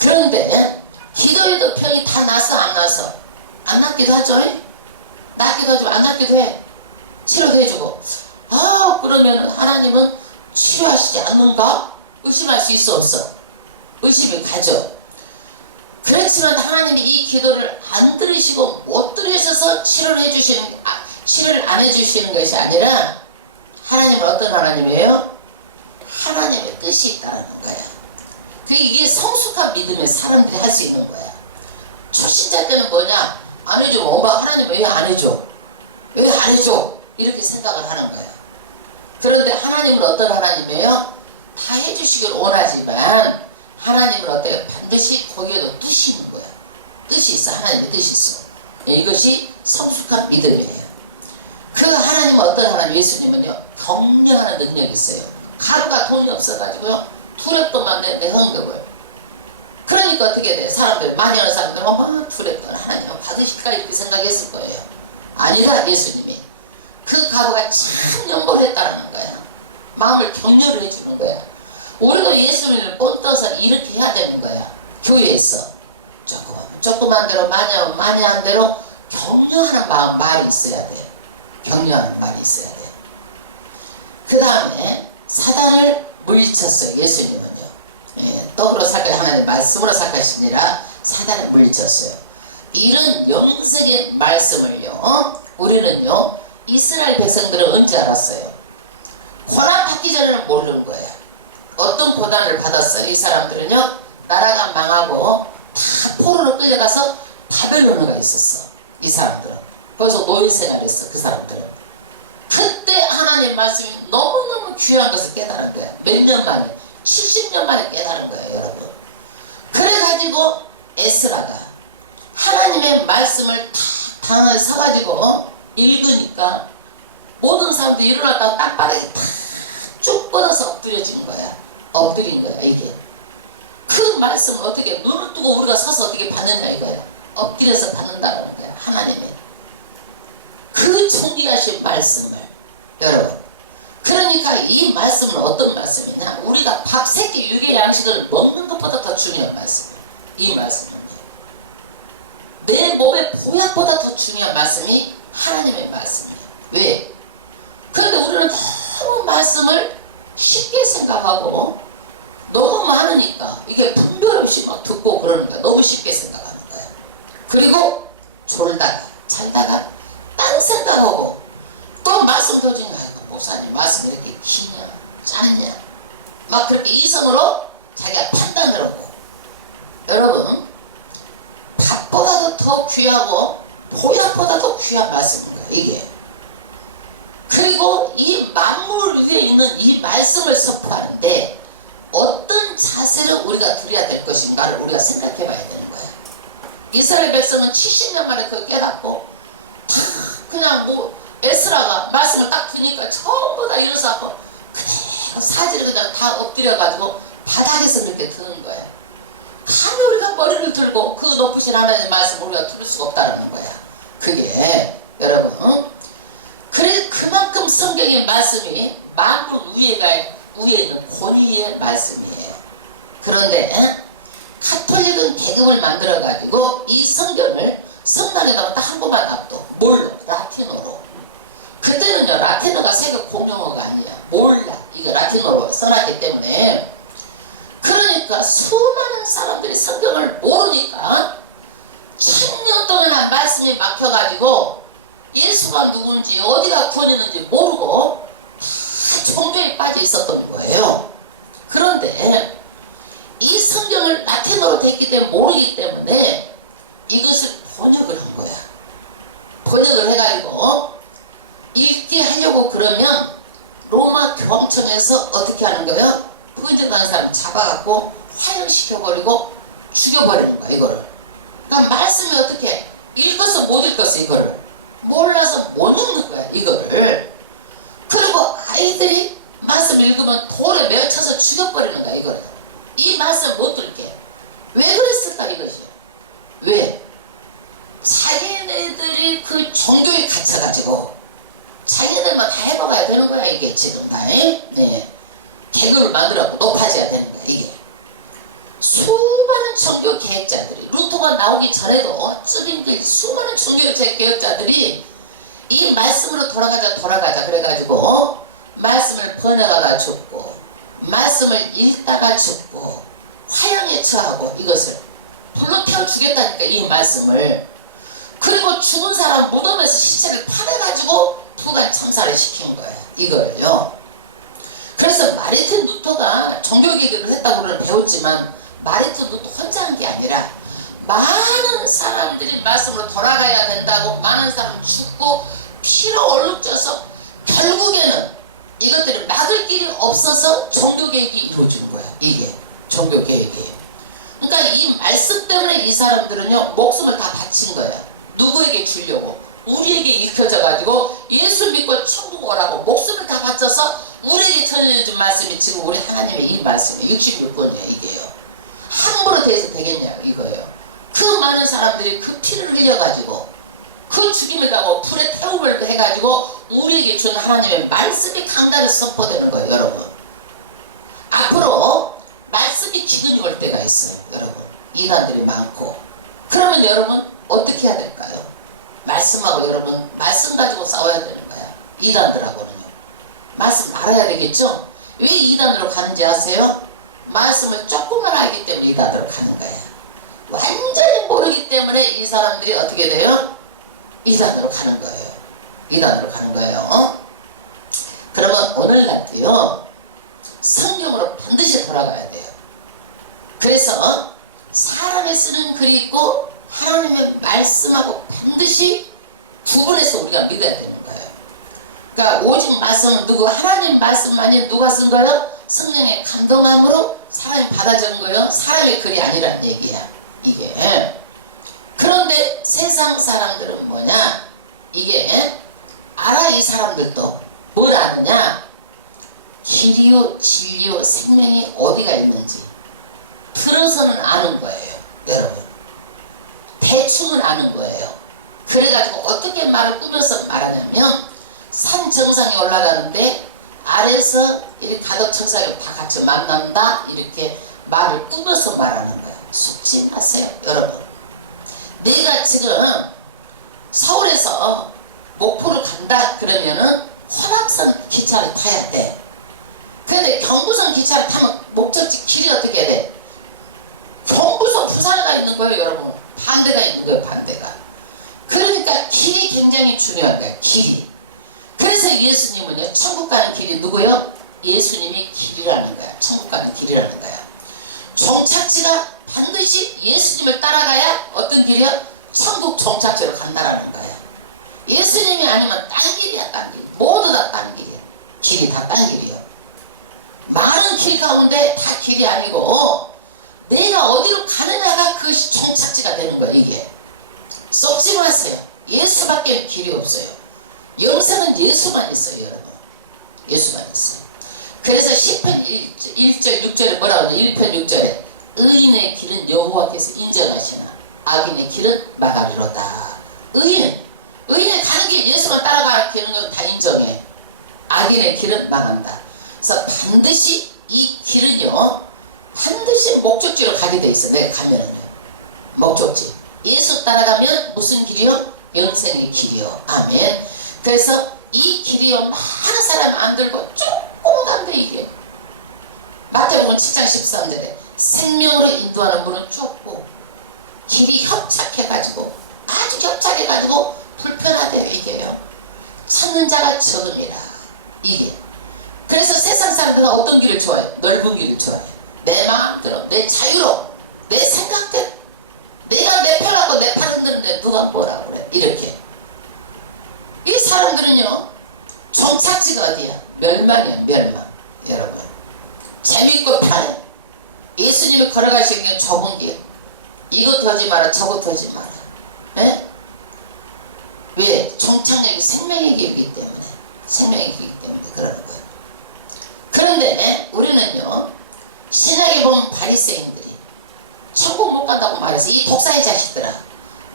그런데 기도해도 병이 다 났어 안 났어? 안 낫기도 하죠. 낫기도 하지만 안 낫기도 해. 치료해주고. 그러면 하나님은 치료하시지 않는가? 의심할 수 있어 없어? 의심이 가죠. 그렇지만 하나님이 이 기도를 안 들으시고 못 들으셔서 치료를 안 해주시는 것이 아니라 하나님은 어떤 하나님이에요? 하나님의 뜻이 있다는 거야. 이게 성숙한 믿음의 사람들이 할 수 있는 거야. 초신자 때는 뭐냐? 안 해줘. 하나님 왜 안 해줘? 왜 안 해줘? 이렇게 생각을 하는 거야. 그런데 하나님은 어떤 하나님이에요? 다 해주시길 원하지만 하나님은 어때요? 반드시 거기에도 뜻이 있는 거야. 뜻이 있어. 하나님의 뜻이 있어. 이것이 성숙한 믿음이에요. 그 하나님은 어떤 하나님? 예수님은요, 격려하는 능력이 있어요. 가루가 돈이 없어가지고요, 두렵도만 내 헌금을. 그러니까 어떻게 돼? 사람들, 많이 하는 사람들은 두렵던 하나님 받으실까? 이렇게 생각했을 거예요. 아니다. 예수님이 그 가루가 참 연보했다는 거야. 마음을 격려를 해주는 거야. 우리도 예수님을 뻔떠서 이렇게 해야 되는 거야. 교회에서 조그만 대로 많이 한 대로 격려하는 말이 있어야 돼요. 격려하는 말이 있어야 돼요. 그 다음에 사단을 물리쳤어요. 예수님은요. 떡으로 사까 하나님의 말씀으로 사까시니라 사단을 물리쳤어요. 이런 영성의 말씀을요, 우리는요, 이스라엘 백성들은 언제 알았어요? 고난 받기 전에는 모르는 거예요. 어떤 고난을 받았어요? 이 사람들은요, 나라가 망하고 다 포로로 끌려가서 바벨론에 가 있었어. 이 사람들은 거기서 노예 생활했어. 그 사람들은 그때 하나님 말씀이 너무너무 귀한 것을 깨달은 거야. 몇 년 만에, 70년 만에 깨달은 거예요, 여러분. 그래가지고 에스라가 하나님의 말씀을 단을 사가지고 읽으니까 모든 사람들이 일어났다가 땅바닥에 쭉 뻗어서 엎드려진 거야. 엎드린 거야. 이게 그 말씀을 어떻게 눈을 뜨고 우리가 서서 어떻게 받느냐 이거야. 엎드려서 받는다는 거야. 하나님의 그 존귀하신 말씀을, 여러분, 그러니까 이 말씀은 어떤 말씀이냐? 우리가 밥 3끼 6의 양식을 먹는 것보다 더 중요한 말씀이에요. 이 말씀은 내 몸의 보약보다 더 중요한 말씀이 하나님의 말씀이에요. 왜? 그런데 우리는 너무 말씀을 쉽게 생각하고 너무 많으니까 이게 분별 없이 막 듣고 그러니까 너무 쉽게 생각하는 거야. 그리고 졸다가 잘다가 딴 생각하고 또 말씀 도중에 목사님 말씀 이렇게 기냐 짧냐 막 그렇게 이성으로 자기가 판단을 하고, 여러분 밥보다도 더 귀하고 보약보다도 귀한 말씀인 거예요 이게. 그리고 이 만물 위에 있는 이 말씀을 선포하는데 어떤 자세를 우리가 들여야 될 것인가를 우리가 생각해 봐야 되는 거예요. 이스라엘 백성은 70년 만에 그걸 깨닫고 다 그냥 뭐 에스라가 말씀을 딱 드니까 전부 다 일어서고 그대로 사지를 그냥 다 엎드려가지고 바닥에서 그렇게 드는 거예요. 감히 우리가 머리를 들고 그 높으신 하나님의 말씀을 우리가 들을 수가 없다는 거야. 그게 여러분 그래 그만큼 성경의 말씀이 만물 위에 있는 권위의 말씀이에요. 그런데 카톨릭은 계급을 만들어 가지고 이 성경을 성당에다가 딱 한 번만 놔둬. 뭘로? 라틴어로. 그때는요 라틴어가 세계 공용어가 아니야. 몰라. 이게 라틴어로 써놨기 때문에. 그러니까 수많은 사람들이 성경을 모르니까 1000년 동안 말씀이 막혀가지고 예수가 누군지 어디가 구원했는지 모르고 다 종교에 빠져 있었던 거예요. 그런데 이 성경을 라틴어로 됐기 때문에 모르기 때문에 이것을 번역을 한 거야. 번역을 해가지고 읽게 하려고 그러면 로마 교황청에서 어떻게 하는 거예요? 번역하는 사람 잡아갖고 화형시켜버리고 죽여버리는 거야 이거를. 그러니까 말씀이 어떻게 읽어서 못 읽었어 이거를. 몰라서 못 읽는 거야 이거를. 그리고 아이들이 말씀 읽으면 돌에 매어쳐서 죽여버리는 거야 이거를. 이 말씀 못 들게. 왜 그랬을까 이것이. 왜? 자기네들이 그 종교에 갇혀가지고 자기네들만 다 해먹어야 되는 거야 이게 지금 다. 네. 계급을 만들어갖고 높아져야 되는 거야 이게. 수많은 종교 개혁자들이 루터가 나오기 전에도 지금까지 수많은 종교 개혁자들이 이 말씀으로 돌아가자 그래가지고 말씀을 번역하다 죽고 말씀을 읽다가 죽고 화형에 처하고 이것을 불로 태워 주겠다니까 이 말씀을. 그리고 죽은 사람 무덤에서 시체를 파내가지고 부관 참사를 시킨 거야 이걸요. 그래서 마르틴 루터가 종교개혁을 했다고 배웠지만 마르틴 루터 혼자 한 게 아니라 많은 사람들이 말씀으로 돌아가야 된다고 많은 사람 죽고 피로 얼룩져서 결국에는 이것들을 막을 길이 없어서 종교개혁이 이루어진 거야 이게 종교개혁이. 그러니까 이 말씀 때문에 이 사람들은요 목숨을 다 바친 거야. 누구에게 주려고? 우리에게 읽혀져 가지고 예수 믿고 천국 오라고 목숨을 다 바쳐서 우리에게 전해준 말씀이 지금 우리 하나님의 이 말씀이 66권이에요 이게요. 함부로 대해서 되겠냐고 이거예요. 그 많은 사람들이 그 피를 흘려가지고 그 죽임에다가 불에 태움을 해가지고 우리에게 준 하나님의 말씀이 강단을 선포되는 거예요 여러분. 앞으로 말씀이 기근이 올 때가 있어요 여러분. 이단들이 많고. 그러면 여러분 어떻게 해야 될까요? 말씀하고 여러분 말씀 가지고 싸워야 되는 거야 이단들하고는요. 말씀 알아야 되겠죠? 왜 이단으로 가는지 아세요? 말씀을 조금만 알기 때문에 이단으로 가는 거야. 완전히 모르기 때문에 이 사람들이 어떻게 돼요? 이단으로 가는 거예요. 이단으로 가는 거예요. 그러면 오늘날도요 성경으로 반드시 돌아가야 돼요. 그래서 사람이 쓰는 글이 있고 하나님의 말씀하고 반드시 구분해서 우리가 믿어야 되는 거예요. 그러니까 오직 말씀은 누구? 하나님 말씀만이 누가 쓴 거예요? 성령의 감동함으로 사람이 받아 적은 거예요. 사람의 글이 아니란 얘기야 이게. 그런데 세상 사람들은 뭐냐? 이게 알아. 이 사람들도 뭘 아느냐? 길이요 진리요 생명이 어디가 있는지 들어서는 아는 거예요 여러분. 대충은 아는 거예요. 그래가지고 어떻게 말을 꾸며서 말하냐면 산 정상에 올라가는데 아래서 이렇게 가덕 정상을 다 같이 만난다 이렇게 말을 꾸며서 말하는 거예요. 속지 마세요 여러분. 내가 지금 서울에서 목포를 간다 그러면은 호남선 기차를 타야 돼. 근데 경부선 기차를 타면 목적지 길이 어떻게 해야 돼? 경부선 부산에 가 있는 거예요, 여러분. 반대가 있는 거예요, 반대가. 그러니까 길이 굉장히 중요한 거예요, 길이. 그래서 예수님은요, 천국 가는 길이 누구요? 예수님이 길이라는 거야. 천국 가는 길이라는 거야. 종착지가 반드시 예수님을 따라가야 어떤 길이야? 천국 종착지로 간다라는 거야. 예수님이 아니면 딴 길이야, 딴 길. 모두 다 딴 길이야. 길이 다 딴 길이야. 많은 길 가운데 다 길이 아니고 내가 어디로 가느냐가 그 종착지가 되는 거야, 이게. 썩지 마세요. 예수밖에 길이 없어요. 영생은 예수만 있어요, 여러분. 예수만 있어요. 그래서 10편 1절 6절에 뭐라고 하냐? 1편 6절에 의인의 길은 여호와께서 인정하시나 악인의 길은 망하리로다. 의인의 가는 길 예수가 따라가는 건 다 인정해. 악인의 길은 망한다. 그래서 반드시 이 길은요, 반드시 목적지로 가게 돼 있어. 내가 가면은요, 목적지. 예수 따라가면 무슨 길이요? 영생의 길이요. 아멘. 그래서 이 길이요, 많은 사람 안 들고 조금 간데 이게. 마태복음 7장 13절에 생명으로 인도하는 분은 좁고 길이 협착해가지고 아주 협착해가지고 불편하대요, 이게요. 찾는 자가 적습니다, 이게. 그래서 세상 사람들은 어떤 길을 좋아해요? 넓은 길을 좋아해요. 내 마음대로, 내 자유로, 내 생각대로. 내가 내 편하고 내 팔 흔드는데 누가 뭐라 그래? 이렇게. 이 사람들은요, 종착지가 어디야? 멸망이야, 멸망. 여러분, 재미있고 편해. 예수님이 걸어가시기에 좁은 길, 이것 하지 마라, 저것 하지 마라. 에? 왜? 종착역이 생명의 길이기 때문에, 생명의 길이기 때문에 그러는 거예요. 그런데 우리는요, 신학에 보면 바리새인들이 천국 못 간다고 말해서, 이 독사의 자식들아,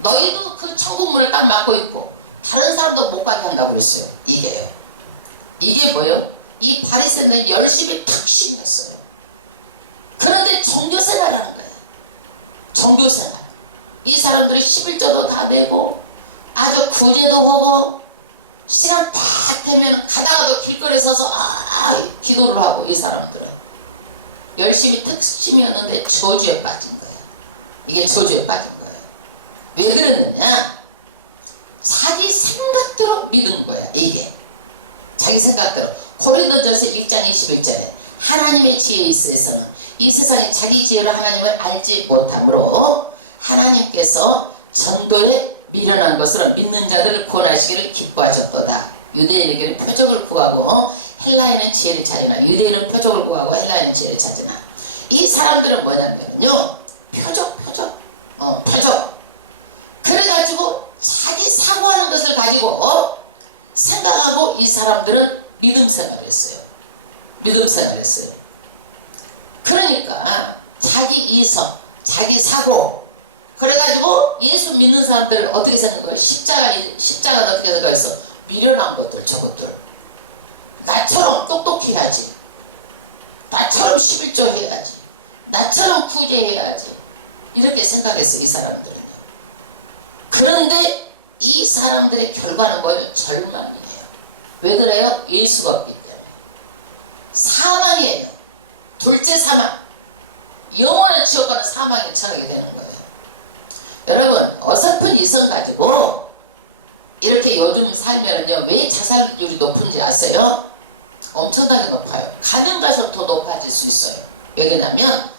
너희도 그 천국 문을 딱 막고 있고 다른 사람도 못 가게 한다고 그랬어요. 이게요. 이게 뭐예요? 이 바리새인들은 열심히 탁신했어요. 그런데 종교생활하는 거예요. 종교생활. 이 사람들이 11조도 다 내고 아주 구제도 하고 시간 딱 되면 가다가도 길거리에 서서 기도를 하고, 이 사람들은 열심히 특심이었는데 저주에 빠진 거예요. 이게 저주에 빠진 거예요. 왜 그러느냐? 자기 생각대로 믿은 거야, 이게. 자기 생각대로. 고린도전서 1장 21절에 하나님의 지혜에 있어서는 이 세상에 자기 지혜로 하나님을 알지 못하므로 하나님께서 전도에 미련한 것으로 믿는 자들을 구원하시기를 기뻐하셨도다. 유대인에게는 표적을 구하고 헬라인은 지혜를 찾으나, 유대인은 표적을 구하고 헬라인은 지혜를 찾으나. 이 사람들은 뭐냐면요, 표적. 그래가지고 자기 사고하는 것을 가지고 생각하고 이 사람들은 믿음 생활을 했어요. 믿음 생활을 했어요. 그러니까 자기 이성, 자기 사고, 그래가지고 예수 믿는 사람들 어떻게 생각해요? 십자가는 어떻게 생각했어? 미련한 것들, 저것들. 나처럼 똑똑해야지. 나처럼 11조 해야지. 나처럼 구제해야지. 이렇게 생각했어, 이 사람들은. 그런데 이 사람들의 결과는 뭐예요? 절망이에요. 왜 그래요? 예수가 없기 때문에. 사망이에요. 둘째 사망. 영원한 지옥 가는 사망에 처하게 되는 거예요. 여러분, 어설픈 이성 가지고 이렇게 요즘 살면은요, 왜 자살률이 높은지 아세요? 엄청나게 높아요. 가면 갈수록 더 높아질 수 있어요. 왜 그러냐면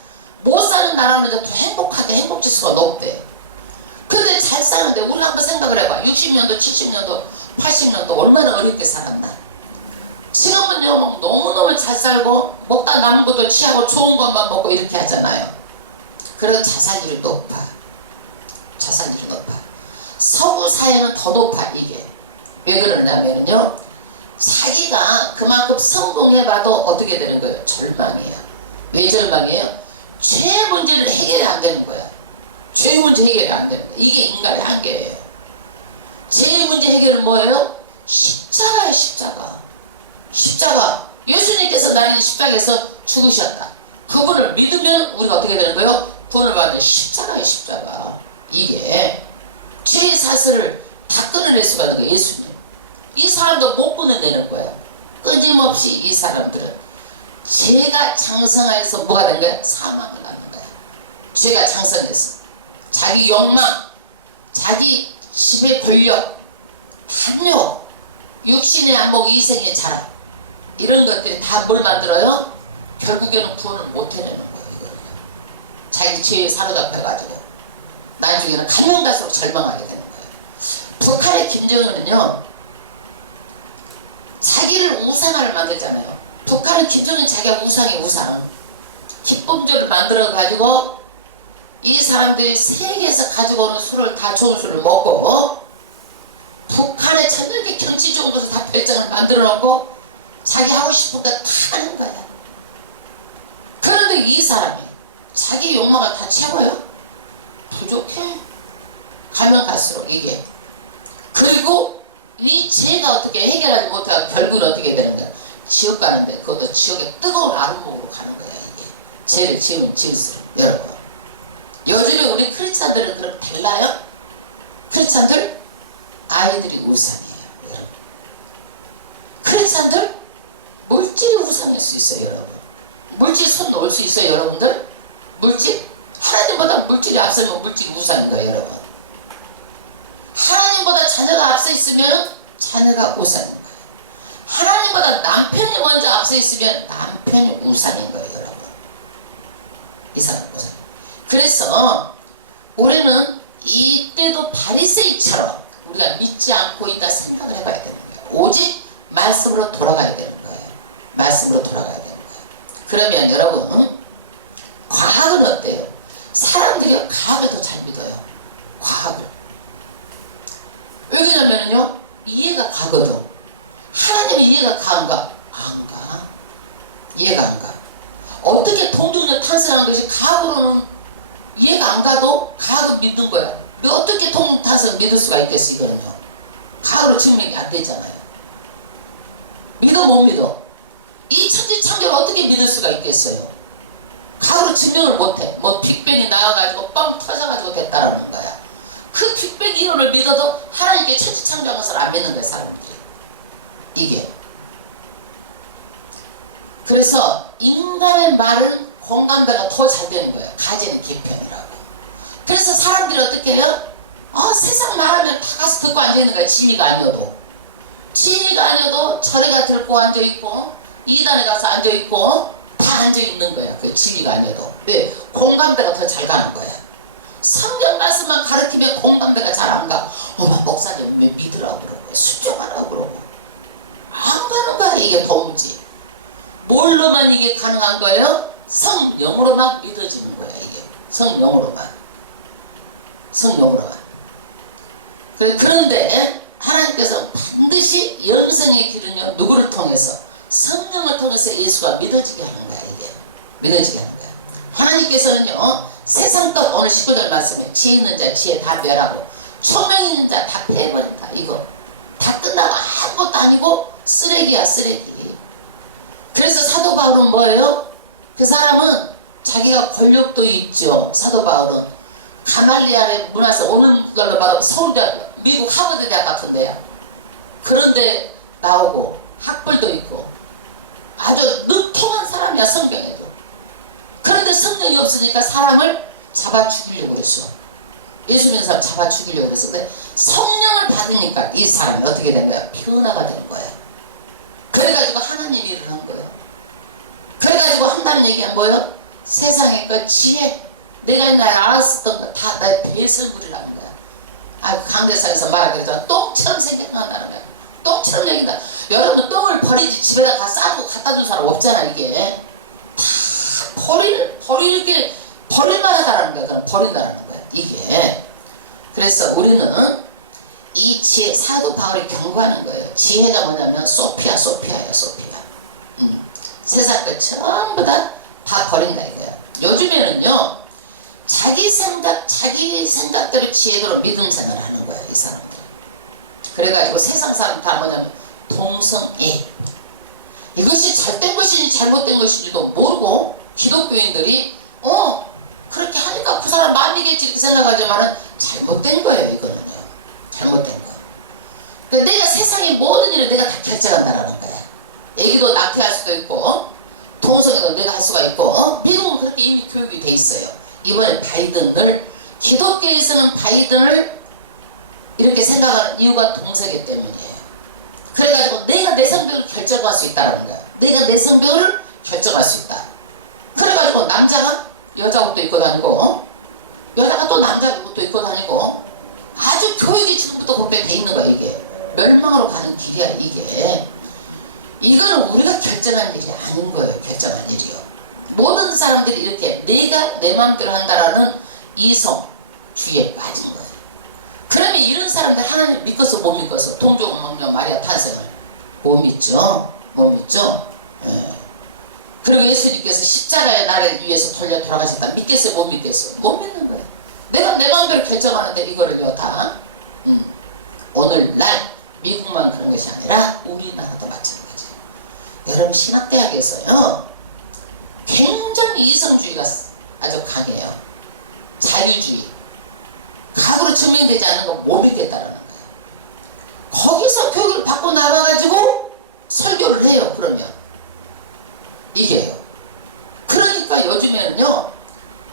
못 사는 나라는 더 행복하게, 행복지수가 높대. 근데 잘 사는데, 우리 한번 생각을 해봐. 60년도, 70년도, 80년도 얼마나 어렵게 살았나. 지금은요, 너무너무 잘 살고 먹다 남은 것도 취하고 좋은 것만 먹고 이렇게 하잖아요. 그래도 자살률이 높아. 자살률이 높아. 서구 사회는 더 높아, 이게. 왜 그러냐면요, 자기가 그만큼 성공해봐도 어떻게 되는 거예요? 절망이에요. 왜 절망이에요? 죄 문제를 해결이 안 되는 거야. 죄 문제 해결이 안 되는 거야. 이게 인간의 한계예요. 죄 문제 해결은 뭐예요? 십자가예요, 십자가. 십자가. 예수님께서 나를 십자가에서 죽으셨다. 그분을 믿으면 우리가 어떻게 되는 거예요? 구원을 받는 십자가예요, 십자가. 이게 죄의 사슬을 다 끊어낼 수가 있는 거예요, 예수님. 이 사람도 못 끊어내는 거야. 끊임없이 이 사람들은 죄가 창성해서 뭐가 된 거야? 사망을 하는 거야. 죄가 창성해서 자기 욕망, 자기 지배 권력, 탐욕, 육신의 안목, 이생의 자랑, 이런 것들이 다 뭘 만들어요? 결국에는 구원을 못 해내는 거예요. 이거는요. 자기 죄에 사로잡혀가지고 나중에는 가면 갈수록 절망하게 되는 거예요. 북한의 김정은은요, 자기를 우상을 만들잖아요. 북한은 김정은 자기가 우상이 우상. 기법적으로 만들어가지고 이 사람들이 세계에서 가지고 오는 술을 다 좋은 술을 먹고 북한의 천년의 경치 좋은 것을 다 별장을 만들어 놓고 자기 하고 싶은 거 다 하는 거야. 그런데 이 사람이 자기 욕망을 다 채워요. 부족해. 가면 갈수록 이게. 그리고 이 죄가 어떻게 해결하지 못하고 결국은 어떻게 되는 거야? 지옥 가는데 그것도 지옥의 뜨거운 아름목으로 가는 거야. 이게 죄를 지으면 지을수록. 여러분, 요즘에 우리 크리스찬들은 그럼 달라요? 크리스찬들 아이들이 우상이에요. 여러분, 크리스찬들 물질이 우상일 수 있어요. 여러분, 물질 손 놓을 수 있어요. 여러분들, 물질 하나님보다 물질이 앞서면 물질이 우상인 거예요. 여러분, 하나님보다 자녀가 앞서 있으면 자녀가 우상인 거예요. 하나님보다 남편이 먼저 앞서 있으면 남편이 우상인 거예요. 여러분, 이 사람 우상. 그래서 우리는 이때도 바리새인처럼 우리가 믿지 않고 있다 생각을 해봐야 되는 거예요. 오직 말씀으로 돌아가야 되는 거예요. 말씀으로 돌아가야 되는 거예요. 그러면 여러분, 과학은 어때요? 사람들이 과학을 더 잘 믿어요. 과학을. 왜 그러냐면요, 이해가 가거든. 하나님의 이해가 가는가? 안 가. 이해가 안 가. 어떻게 동등력 탄생한 것이 과학으로는 이해가 안 가도 과학은 믿는 거야. 왜 어떻게 동등력 탄생을 믿을 수가 있겠어? 이거는요, 과학으로 증명이 안 되잖아요. 믿어 못 믿어? 이 천지창조를 어떻게 믿을 수가 있겠어요? 과학으로 증명을 못해. 뭐 빅뱅이 나와가지고 빵 터져가지고 됐다라는 거야. 그 빅뱅 이론을 믿어도 하나님께 천지창조한 것을 안 믿는 거야, 사람들이. 이게. 그래서 인간의 말은 공감대가 더 잘 되는 거예요. 가지는 깊편이라고. 그래서 사람들이 어떻게 해요? 세상 말하면 다 가서 듣고 앉아있는 거야. 진리가 아니어도. 진리가 아니어도 절에가 들고 앉아있고 이단에 가서 앉아있고 다 앉아있는 거야. 그 진리가 아니어도. 왜? 공감대가 더 잘 가는 거야. 성경 말씀만 가르치면 공감대가 잘 안 가. 목사님 왜 믿으라고 그러고 수정하라고 그러고 안 가는 거야. 이게 도무지. 뭘로만 이게 가능한 거예요? 성령으로만 믿어지는 거야. 이게 성령으로만. 성령으로만. 그런데 하나님께서 반드시 영생의 길은요, 누구를 통해서? 성령을 통해서 예수가 믿어지게 하는 거야. 이게 믿어지게 하는 거야. 하나님께서는요, 세상 것, 오늘 19절 말씀에 지혜 있는 자 지혜 다 멸하고 소명 있는 자 다 패해버린다. 이거 다 끝나고 아무것도 아니고 쓰레기야, 쓰레기. 그래서 사도 바울은 뭐예요? 그 사람은 자기가 권력도 있죠. 사도 바울은 가말리알의 문화에서 오늘 걸로 말하면 서울대, 미국 하버드 대학 같은 데야. 그런데 나오고 학벌도 있고 아주 능통한 사람이야, 성경에도. 그런데 성령이 없으니까 사람을 잡아 죽이려고 그랬어. 예수 믿는 사람 잡아 죽이려고 그랬어. 근데 성령을 받으니까 이 사람이 어떻게 된 거야? 변화가 된 거야. 그래가지고 하나님 일을 한 거예요. 그래가지고 한다는 얘기가 뭐예요? 세상의 그 지혜, 내가 옛날에 알았었던 거 다 나의 배설물이라는 거야. 강대상에서 말하기로 똥처럼 생각난다는 거야. 똥처럼 얘기다. 여러분, 똥을 버리지 집에다 다 싸두고 갖다 준 사람 없잖아. 이게 다 버릴만 하다는 거야. 버린다는 거야. 이게. 그래서 우리는 이 지혜, 사도 바울이 경고하는 거예요. 지혜가 뭐냐면 소피아예요. 소피아. 세상 것 전부 다 버린다 이거예요. 요즘에는요, 자기 생각대로 지혜대로 믿음 생활을 하는 거예요, 이 사람들. 그래가지고 세상 사람 다 뭐냐면 동성애. 이것이 잘된 것인지 잘못된 것인지도 모르고 기독교인들이 그렇게 하니까 그 사람 마음이겠지 이렇게 생각하지만은 잘못된 거예요. 이거는요, 잘못된 거. 그러니까 내가 세상의 모든 일을 내가 다 결정한다라는 거야. 애기도 낙태할 수도 있고 돈 미국은 그렇게 이미 교육이 돼 있어요. 이번에 바이든을, 기독교에서는 바이든을 이렇게 생각하는 이유가 동서이기 때문에. 그래가지고 내가 내 성별을 결정할 수 있다는 거야. 내가 내 성별을 결정할 수 있다. 그래가지고 남자가 여자 옷도 입고 다니고, 여자가 또 남자 옷도 입고 다니고, 아주 교육이 지금부터 그렇게 돼 있는 거야. 이게 멸망으로 가는 길이야. 이거는 우리가 결정한 일이 아닌 거예요. 결정한 일이요. 모든 사람들이 이렇게 내가 내 마음대로 한다라는 이성주의에 빠진 거예요. 그러면 이런 사람들 하나님 믿겠어 못 믿겠어? 동종 먹는 마리아 탄생을 못 믿죠. 못 믿죠. 예. 그리고 예수님께서 십자가의 나를 위해서 돌려 돌아가셨다. 믿겠어 못 믿겠어? 못 믿는 거예요. 내가 내 마음대로 결정하는데 이거를요 다 오늘날 미국만 그런 것이 아니라 우리나라도 마찬가지예요. 여러분 신학대학에서요 굉장히 이성주의가 아주 강해요. 자유주의. 과거로 증명되지 않는 거 못 믿겠다는 거예요. 거기서 교육을 받고 나와가지고 설교를 해요. 그러면 이게요. 그러니까 요즘에는요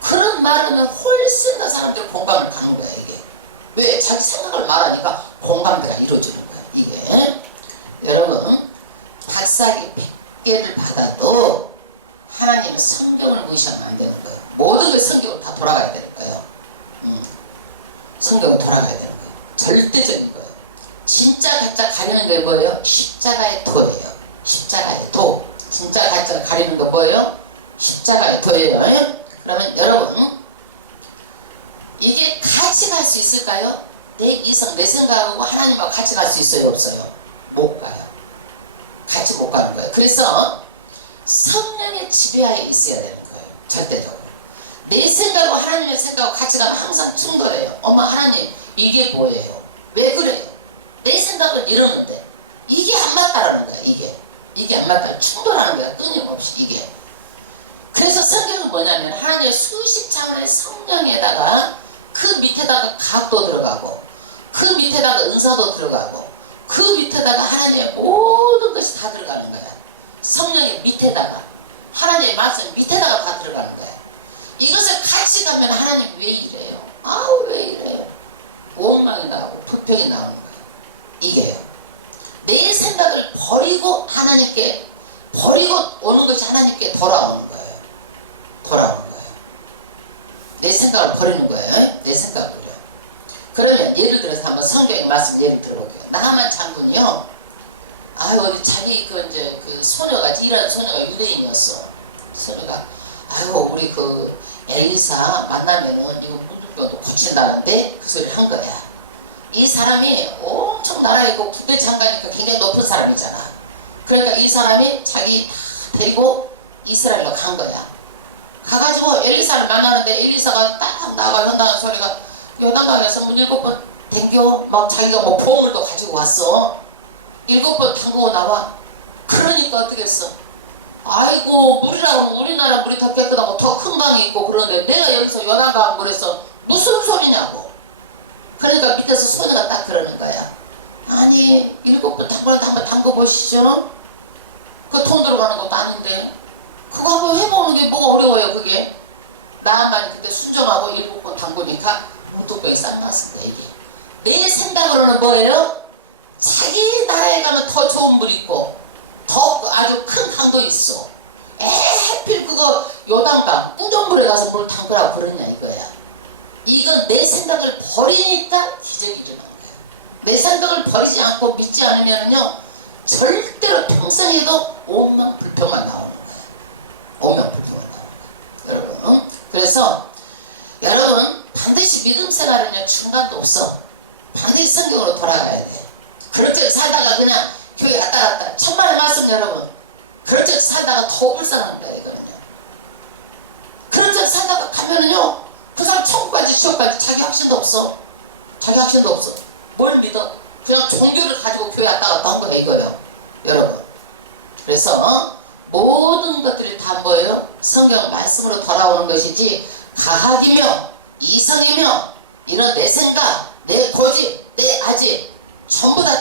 그런 말하면 훨씬 더 사람들이 공감을 가는 거야. 이게 왜? 자기 생각을 말하니까 공감대가 이루어지는 거야. 이게 여러분 박사학위 100개를 받아도 하나님은 성경을 무시하면 안 되는 거예요. 모든 게 성경으로 다 돌아가야 되는 거예요. 성경으로 돌아가야 되는 거예요. 절대적인 거예요. 진짜 가짜 가리는 게 뭐예요? 십자가의 도예요. 십자가의 도. 진짜 가짜를 가리는 거 뭐예요? 십자가의 도예요. 그러면 여러분 이게 같이 갈 수 있을까요? 내 이성, 내 생각하고 하나님하고 같이 갈 수 있어요? 없어요? 못 가요. 같이 못 가는 거예요. 그래서 성령의 지배하에 있어야 되는 거예요. 절대적으로. 내 생각하고 하나님의 생각하고 같이 가면 항상 충돌해요. 엄마 하나님 이게 뭐예요? 왜 그래요? 내 생각은 이러는데 이게 안 맞다라는 거야. 이게 안 맞다. 충돌하는 거야. 끊임없이 이게. 그래서 성경은 뭐냐면 하나님의 수십 차원의 성령에다가 그 밑에다가 각도 들어가고 그 밑에다가 은사도 들어가고 그 밑에다가 하나님의 모든 것이 다 들어가는 거야. 성령의 밑에다가 하나님의 말씀 밑에다가 다 들어가는 거야. 이것을 같이 가면 하나님 왜 이래요? 아우 왜 이래요? 원망이 나오고 불평이 나오는 거예요. 이게요. 내 생각을 버리고 하나님께 버리고 오는 것이 하나님께 돌아오는 거예요. 돌아오는 거예요. 내 생각을 버리는 거예요. 내 생각을요. 그러면 예를 들어서 한번 성경의 말씀 예를 들어볼게요. 나하만 장군이요. 어디 자기 그 소녀가 일하는 소녀가 유대인이었어. 소녀가 우리 그 엘리사 만나면은 이거 문둥병도 고친다는데 그 소리를 한 거야. 이 사람이 엄청 나라에 있고 부대 장관이니까 굉장히 높은 사람이잖아. 그러니까 이 사람이 자기 다 데리고 이스라엘로 간 거야. 가가지고 엘리사를 만나는데 엘리사가 딱 나가 한다는 소리가 요단강에서 문 7번 댕겨 막 자기가 뭐 보물도 가지고 왔어. 7번 담그고 나와. 그러니까 어떻게 했어? 아이고 물이라고 우리나라 물이 더 깨끗하고 더 큰 강이 있고 그러는데 내가 여기서 요단강 물에서 무슨 소리냐고. 그러니까 밑에서 소녀가 딱 그러는 거야. 아니 7번 담그는데 한번 담궈보시죠. 그 돈 들어가는 것도 아닌데 그거 한번 해보는 게 뭐가 어려워요. 그게 나만 그때 순정하고 7번 담그니까 문둥병이 싹 났을 거야. 이게 내 생각으로는 뭐예요? 자기 나라에 가면 더 좋은 물 있고 더 아주 큰 강도 있어. 하필 그거 요단강 무전물에 가서 물 담그라고 그러냐 이거야. 이건 내 생각을 버리니까 기적이 일어나는 거야. 내 생각을 버리지 않고 믿지 않으면요 절대로 평생에도 오만 불평만 나오는 거야. 오만 불평만 나오는 거야. 여러분 그래서 여러분 반드시 믿음 생활은요 중간도 없어. 반드시 성경으로 돌아가야 돼. 그렇게 살다가 그냥 교회 갔다 갔다 천만의 말씀 여러분 그렇게 살다가 더 불쌍한 거야 이거는요. 그렇게 살다가 가면은요 그 사람 천국까지 지옥까지 자기 확신도 없어. 자기 확신도 없어. 뭘 믿어? 그냥 종교를 가지고 교회 왔다 갔다 한 거야 이거요 여러분. 그래서 모든 것들이 다 뭐예요? 성경 말씀으로 돌아오는 것이지 가학이며 이성이며 이런 내 생각 내 고집 내 아집 전부 다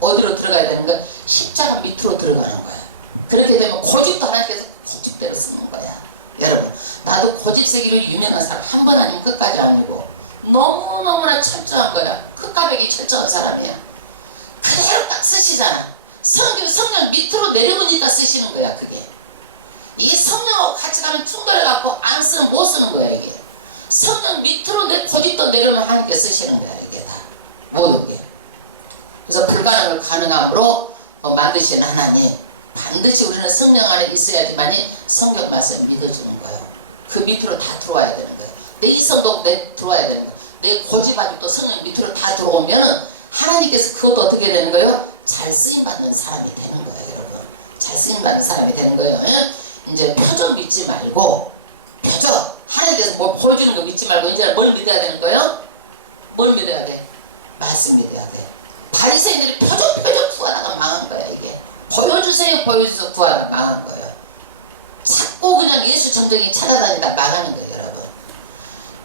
어디로 들어가야 되는 거야? 십자가 밑으로 들어가는 거야. 그렇게 되면 고집도 하나님께서 고집대로 쓰는 거야 여러분. 사람이야. 그대로 딱 쓰시잖아. 성령 밑으로 내려오니까 쓰시는 거야. 그게 이게 성령하고 같이 가면 충돌해갖고 안 쓰는 못 쓰는 거야. 이게 성령 밑으로 고집도 내려오면 하나님께 쓰시는 거야. 이게 다 모든 게. 그래서 불가능을 가능함으로 만드신 하나님, 반드시 우리는 성령 안에 있어야지만이 성경 말씀을 믿어주는 거예요. 그 밑으로 다 들어와야 되는 거예요. 내 이성도 들어와야 되는 거예요. 내 고집아직도 성령 밑으로 다 들어오면은 하나님께서 그것도 어떻게 되는 거예요? 잘 쓰임받는 사람이 되는 거예요. 여러분, 잘 쓰임받는 사람이 되는 거예요. 이제 표정 믿지 말고, 표정, 하나님께서 뭘 보여주는 거 믿지 말고 이제 뭘 믿어야 되는 거예요? 뭘 믿어야 돼? 말씀 믿어야 돼. 바리새인들이 표정 구하다가 망한 거야. 이게 보여주세요 구하다가 망한 거예요. 자꾸 그냥 예수 정적이 찾아다니다 망하는 거예요. 여러분,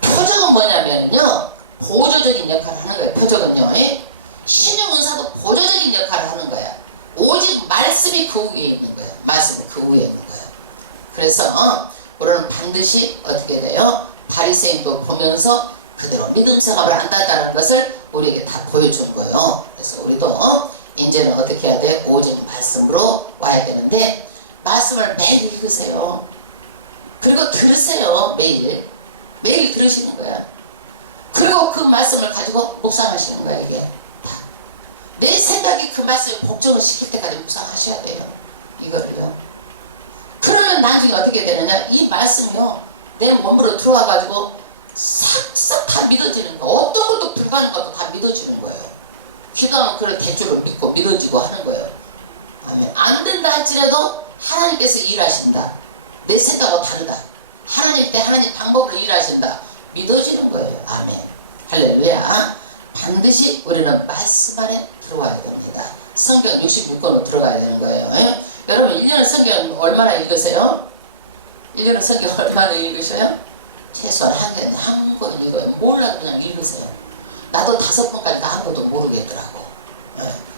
표적은 뭐냐면요, 보조적인 역할을 하는 거예요. 표적은요, 신용 은사도 보조적인 역할을 하는 거야. 오직 말씀이 그 위에 있는 거예요. 말씀이 그 위에 있는 거예요. 그래서 우리는 반드시 어떻게 돼요? 바리새인도 보면서 그대로 믿음 생활을 한다는 것을 우리에게 다 보여준 거예요. 그래서 우리도 이제는 어떻게 해야 돼? 오직 말씀으로 와야 되는데, 말씀을 매일 읽으세요. 그리고 들으세요. 매일 들으시는 거야. 그리고 그 말씀을 가지고 묵상하시는 거야. 이게 내 생각이 그 말씀을 복종을 시킬 때까지 묵상하셔야 돼요. 이거를요. 그러면 나중에 어떻게 되느냐, 이 말씀이요 내 몸으로 들어와 가지고 싹싹 다 믿어지는 거. 어떤 것도 불가능한 것도 다 믿어지는 거예요. 기도하면 그걸 대줄로 믿고 믿어지고 하는 거예요. 아멘. 안 된다 할지라도 하나님께서 일하신다. 내 생각하고 다르다. 하나님 때 하나님 방법으로 일하신다. 믿어지는 거예요. 아멘. 할렐루야. 반드시 우리는 말씀 안에 들어와야 됩니다. 성경 66권으로 들어가야 되는 거예요. 여러분 1년에 성경 얼마나 읽으세요? 1년에 성경 얼마나 읽으셔요? 최소한 한 권 읽어요. 몰라도 그냥 읽으세요. 나도 5번까지 한 번도 모르겠더라고.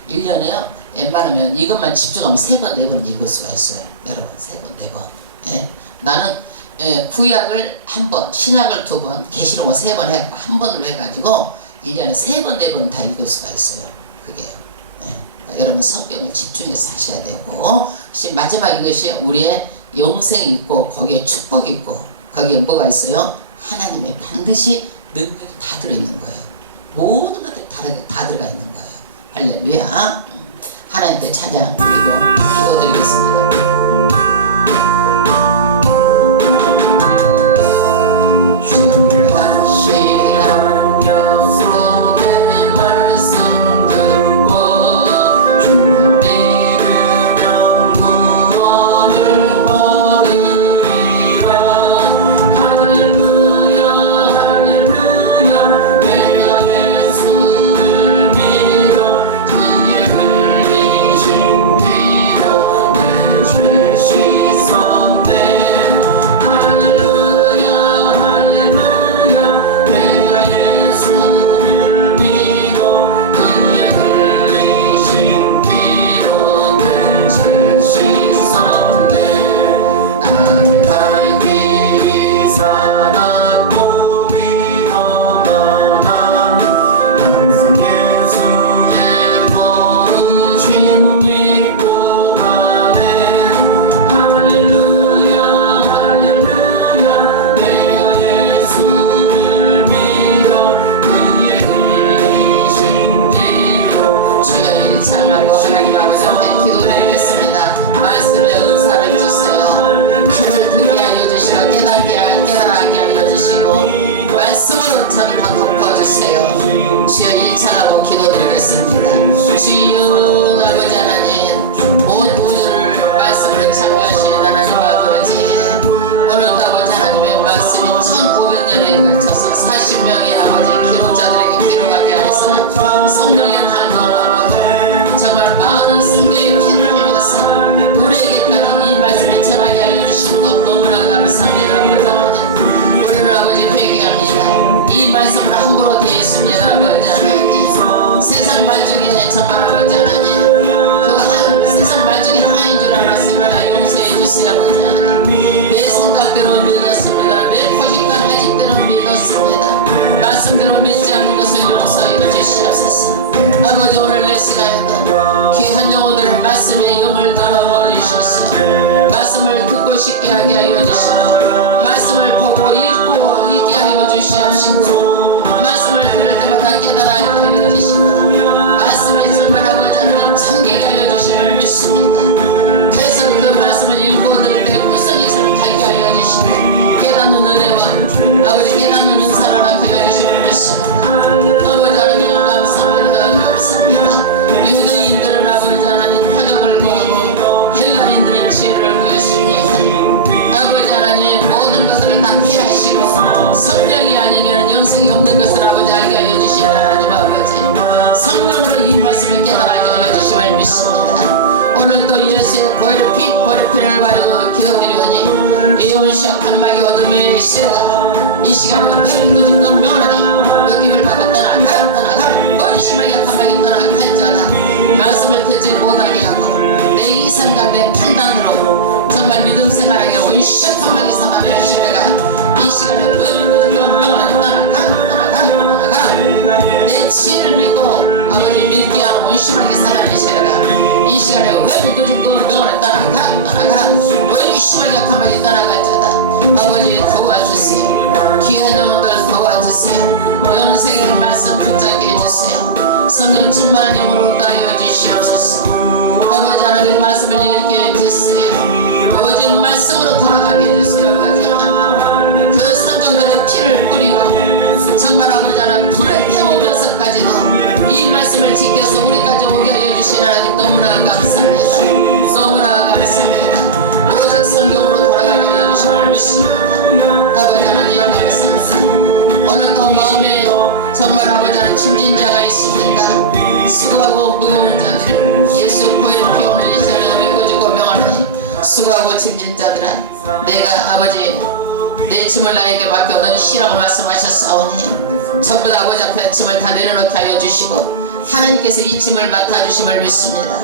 1년에요. 웬만하면 이것만 집중하면 3번, 4번 읽을 수가 있어요. 여러분 3번, 4번. 나는 구약을 1번, 신약을 2번, 계시록을 3번 해갖고 한 번으로 해가지고 1년에 3번, 4번 다 읽을 수가 있어요. 그게. 여러분 성경을 집중해서 하셔야 되고, 마지막 이것이 우리의 영생이 있고 거기에 축복이 있고 거기에 뭐가 있어요? 하나님의 반드시 능력이 다 들어있는 거예요. 모든 것들이 다 들어가 있는 거예요. 할렐루야. 하나님께 찬양 드리고 기도드리겠습니다. 주 하나님께서 이 짐을 맡아주심을 믿습니다.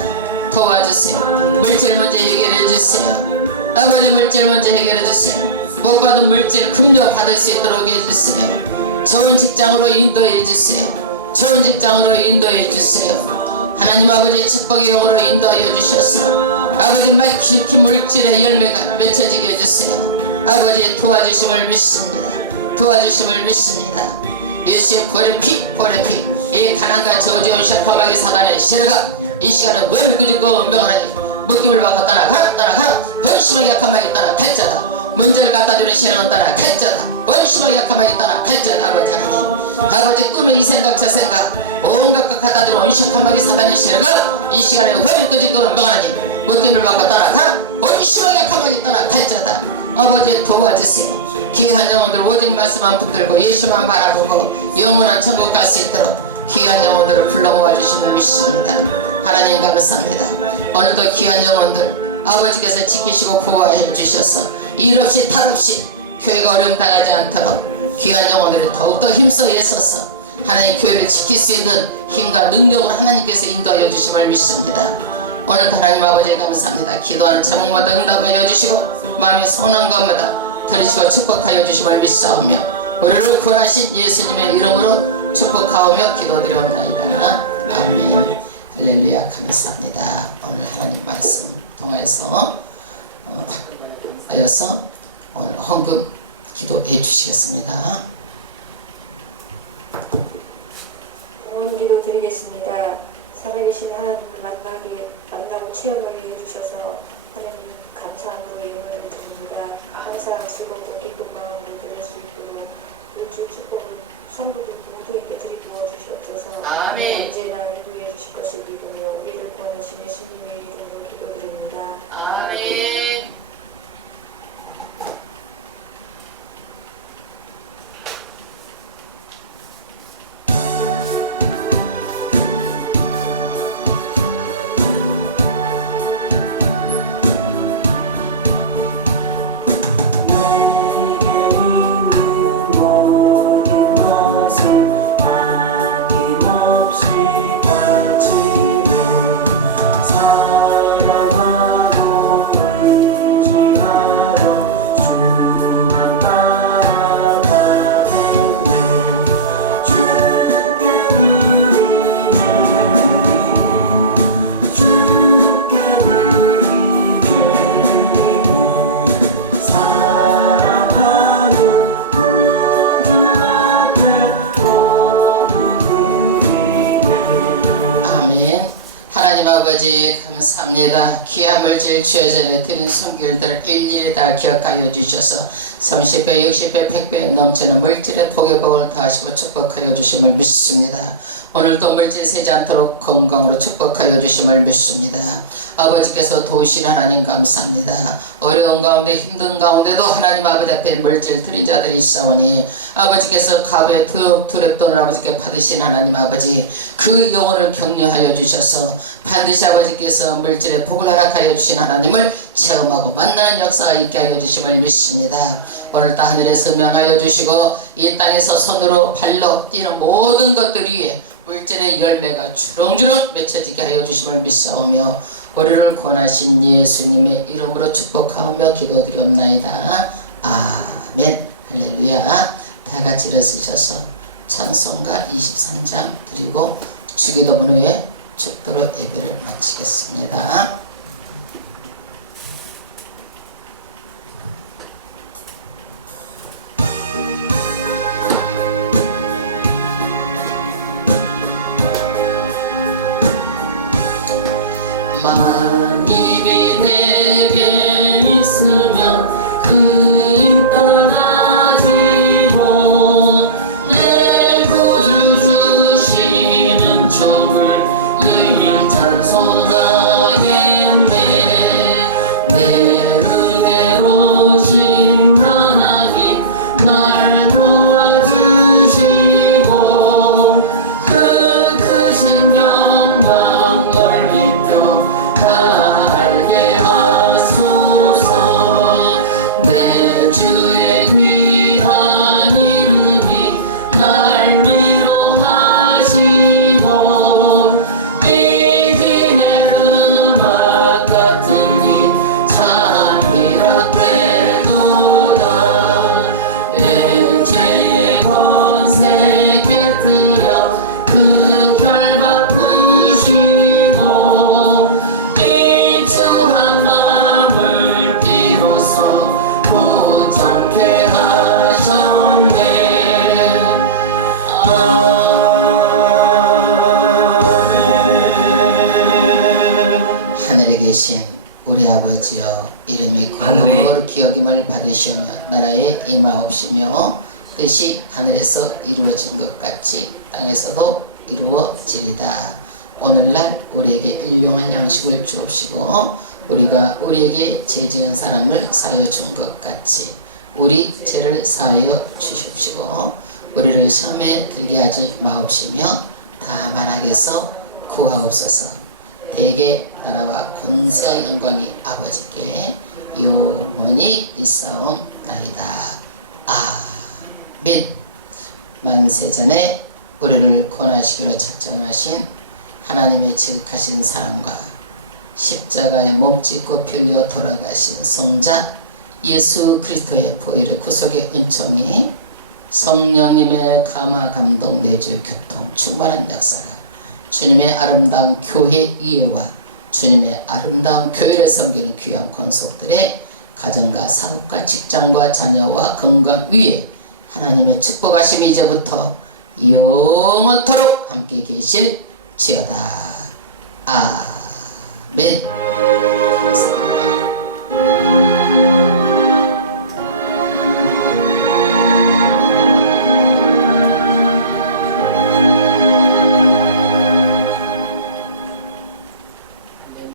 도와주세요. 물질 문제 해결해 주세요. 아버지 물질 문제 해결해 주세요. 못 받은 물질 긍휼 받을 수 있도록 해주세요. 좋은 직장으로 인도해 주세요. 좋은 직장으로 인도해 주세요. 하나님 아버지 축복의 영으로 인도하여 주셔서 아버지 막히 물질의 열매가 맺혀지게 해주세요. 아버지 도와주심을 믿습니다. 도와주심을 믿습니다. 예수의 보레피 이 가난과 저주의 샤파바기 사단의 실가 이 시간에 왜 그리고 명하나니 목임을 받아 따라가라 원심을 약함하게 따라 탈자다. 문제를 갖다주는 신앙은 따라 탈자다. 원심을 약함하게 따라 탈자다. 아버지 하나님 아버지 꿈에 이 생각 저 생각 온갖 것 갖다주는 원심하게 사단의 실가 이 시간에 왜 그리고 명하나니 목임을 받아 따라가라 원심을 약함하게 따라 탈자다. 아버지 도와주세요. 귀한 영혼들 오직 말씀만 붙들고 예수만 바라보고 영원한 천국 갈 수 있도록 귀한 영혼들을 불러 모아주시면 믿습니다. 하나님 감사합니다. 오늘도 귀한 영혼들 아버지께서 지키시고 보호해 주셔서 일 없이 탈 없이 교회가 어려움 당하지 않도록 귀한 영혼들을 더욱더 힘써 애써서 하나님 교회를 지킬 수 있는 힘과 능력을 하나님께서 인도하여 주심을 믿습니다. 오늘도 하나님 아버지 감사합니다. 기도하는 제목마다 응답하여 주시고 마음의 선한 것마다 들으시고 축복하여 주심을 믿사오며 우리를 구하신 예수님의 이름으로 축복하오며 기도드리옵나이다. 아멘. 할렐루야. 감사합니다. 오늘 하나님 말씀 통해서 하여서 오늘 헌금 기도해 주시겠습니다. 기도 드리겠습니다. 살아계신 하나님을 만나고 체험하게 해주셔서 하나님 감사함으로 영광을 드립니다. 항상 즐겁고 기쁜 마음으로 드릴 수 있도록 우주 축복을 성도들 모두에게 드리고 주시옵소서. 아멘. 언제나 인도해 주실 것을 믿으며 우리를 구하시는 예수님의 이름으로 기도드립니다. 아멘. 감사합니다. 귀한 물질 주여전에 드린 손길들을 일일이 다 기억하여 주셔서 30배, 60배, 100배 넘치는 물질의 복을 더하시고 축복하여 주심을 믿습니다. 오늘도 물질 세지 않도록 건강으로 축복하여 주심을 믿습니다. 아버지께서 도우신 하나님 감사합니다. 어려운 가운데 힘든 가운데도 하나님 아버지 앞에 물질 드린 자들이 있사오니 아버지께서 갑의 두렵돈을 아버지께 받으신 하나님 아버지 그 영혼을 격려하여 주셔서 반드시 아버지께서 물질의 복을 허락하여 주신 하나님을 체험하고 만나는 역사가 있게 하여 주심을 믿습니다. 오늘도 하늘에서 면하여 주시고 이 땅에서 손으로 발로 뛰는 모든 것들 위에 물질의 열매가 주렁주렁 맺혀지게 하여 주심을 믿사오며 우리를 권하신 예수님의 이름으로 축복하며 기도드렸나이다. 아멘. 할렐루야. 다같이 일어서셔서 찬송가 23장 드리고 주기도문 후에 축도로 예배를 마치겠습니다. 만일이 내게 있으면 그 힘 떠나지고 내 구주 주시는 종을 늘 찬송하겠네. 내 은혜로 신 하나님 날 도와주시고 그 크신 영광 넓히며 받으시며 나라에 임하옵시며 뜻이 하늘에서 이루어진 것 같이 땅에서도 이루어지리다. 오늘날 우리에게 일용할 양식을 주옵시고 우리가 우리에게 죄 지은 사람을 사하여 준 것 같이 우리 죄를 사하여 주십시고 우리를 시험에 들게 하지 마옵시며 다만 악에서 구하옵소서. 대개 나라와 권세와 영광이 아버지께 영원히 있사옵나이다. 아멘. 만세전에 우리를 구원하시기로 작정하신 하나님의 지극하신 사랑과 십자가에 몸짓고 빌려 돌아가신 성자 예수 그리스도의 보혈의 구속의 은총이 성령님의 감화 감동 내주 교통 충만한 역사가 주님의 아름다운 교회 이해와 주님의 아름다운 교회를 섬기는 귀한 권속들의 가정과 사업과 직장과 자녀와 건강 위에 하나님의 축복하심이 이제부터 영원토록 함께 계실지어다. 아멘.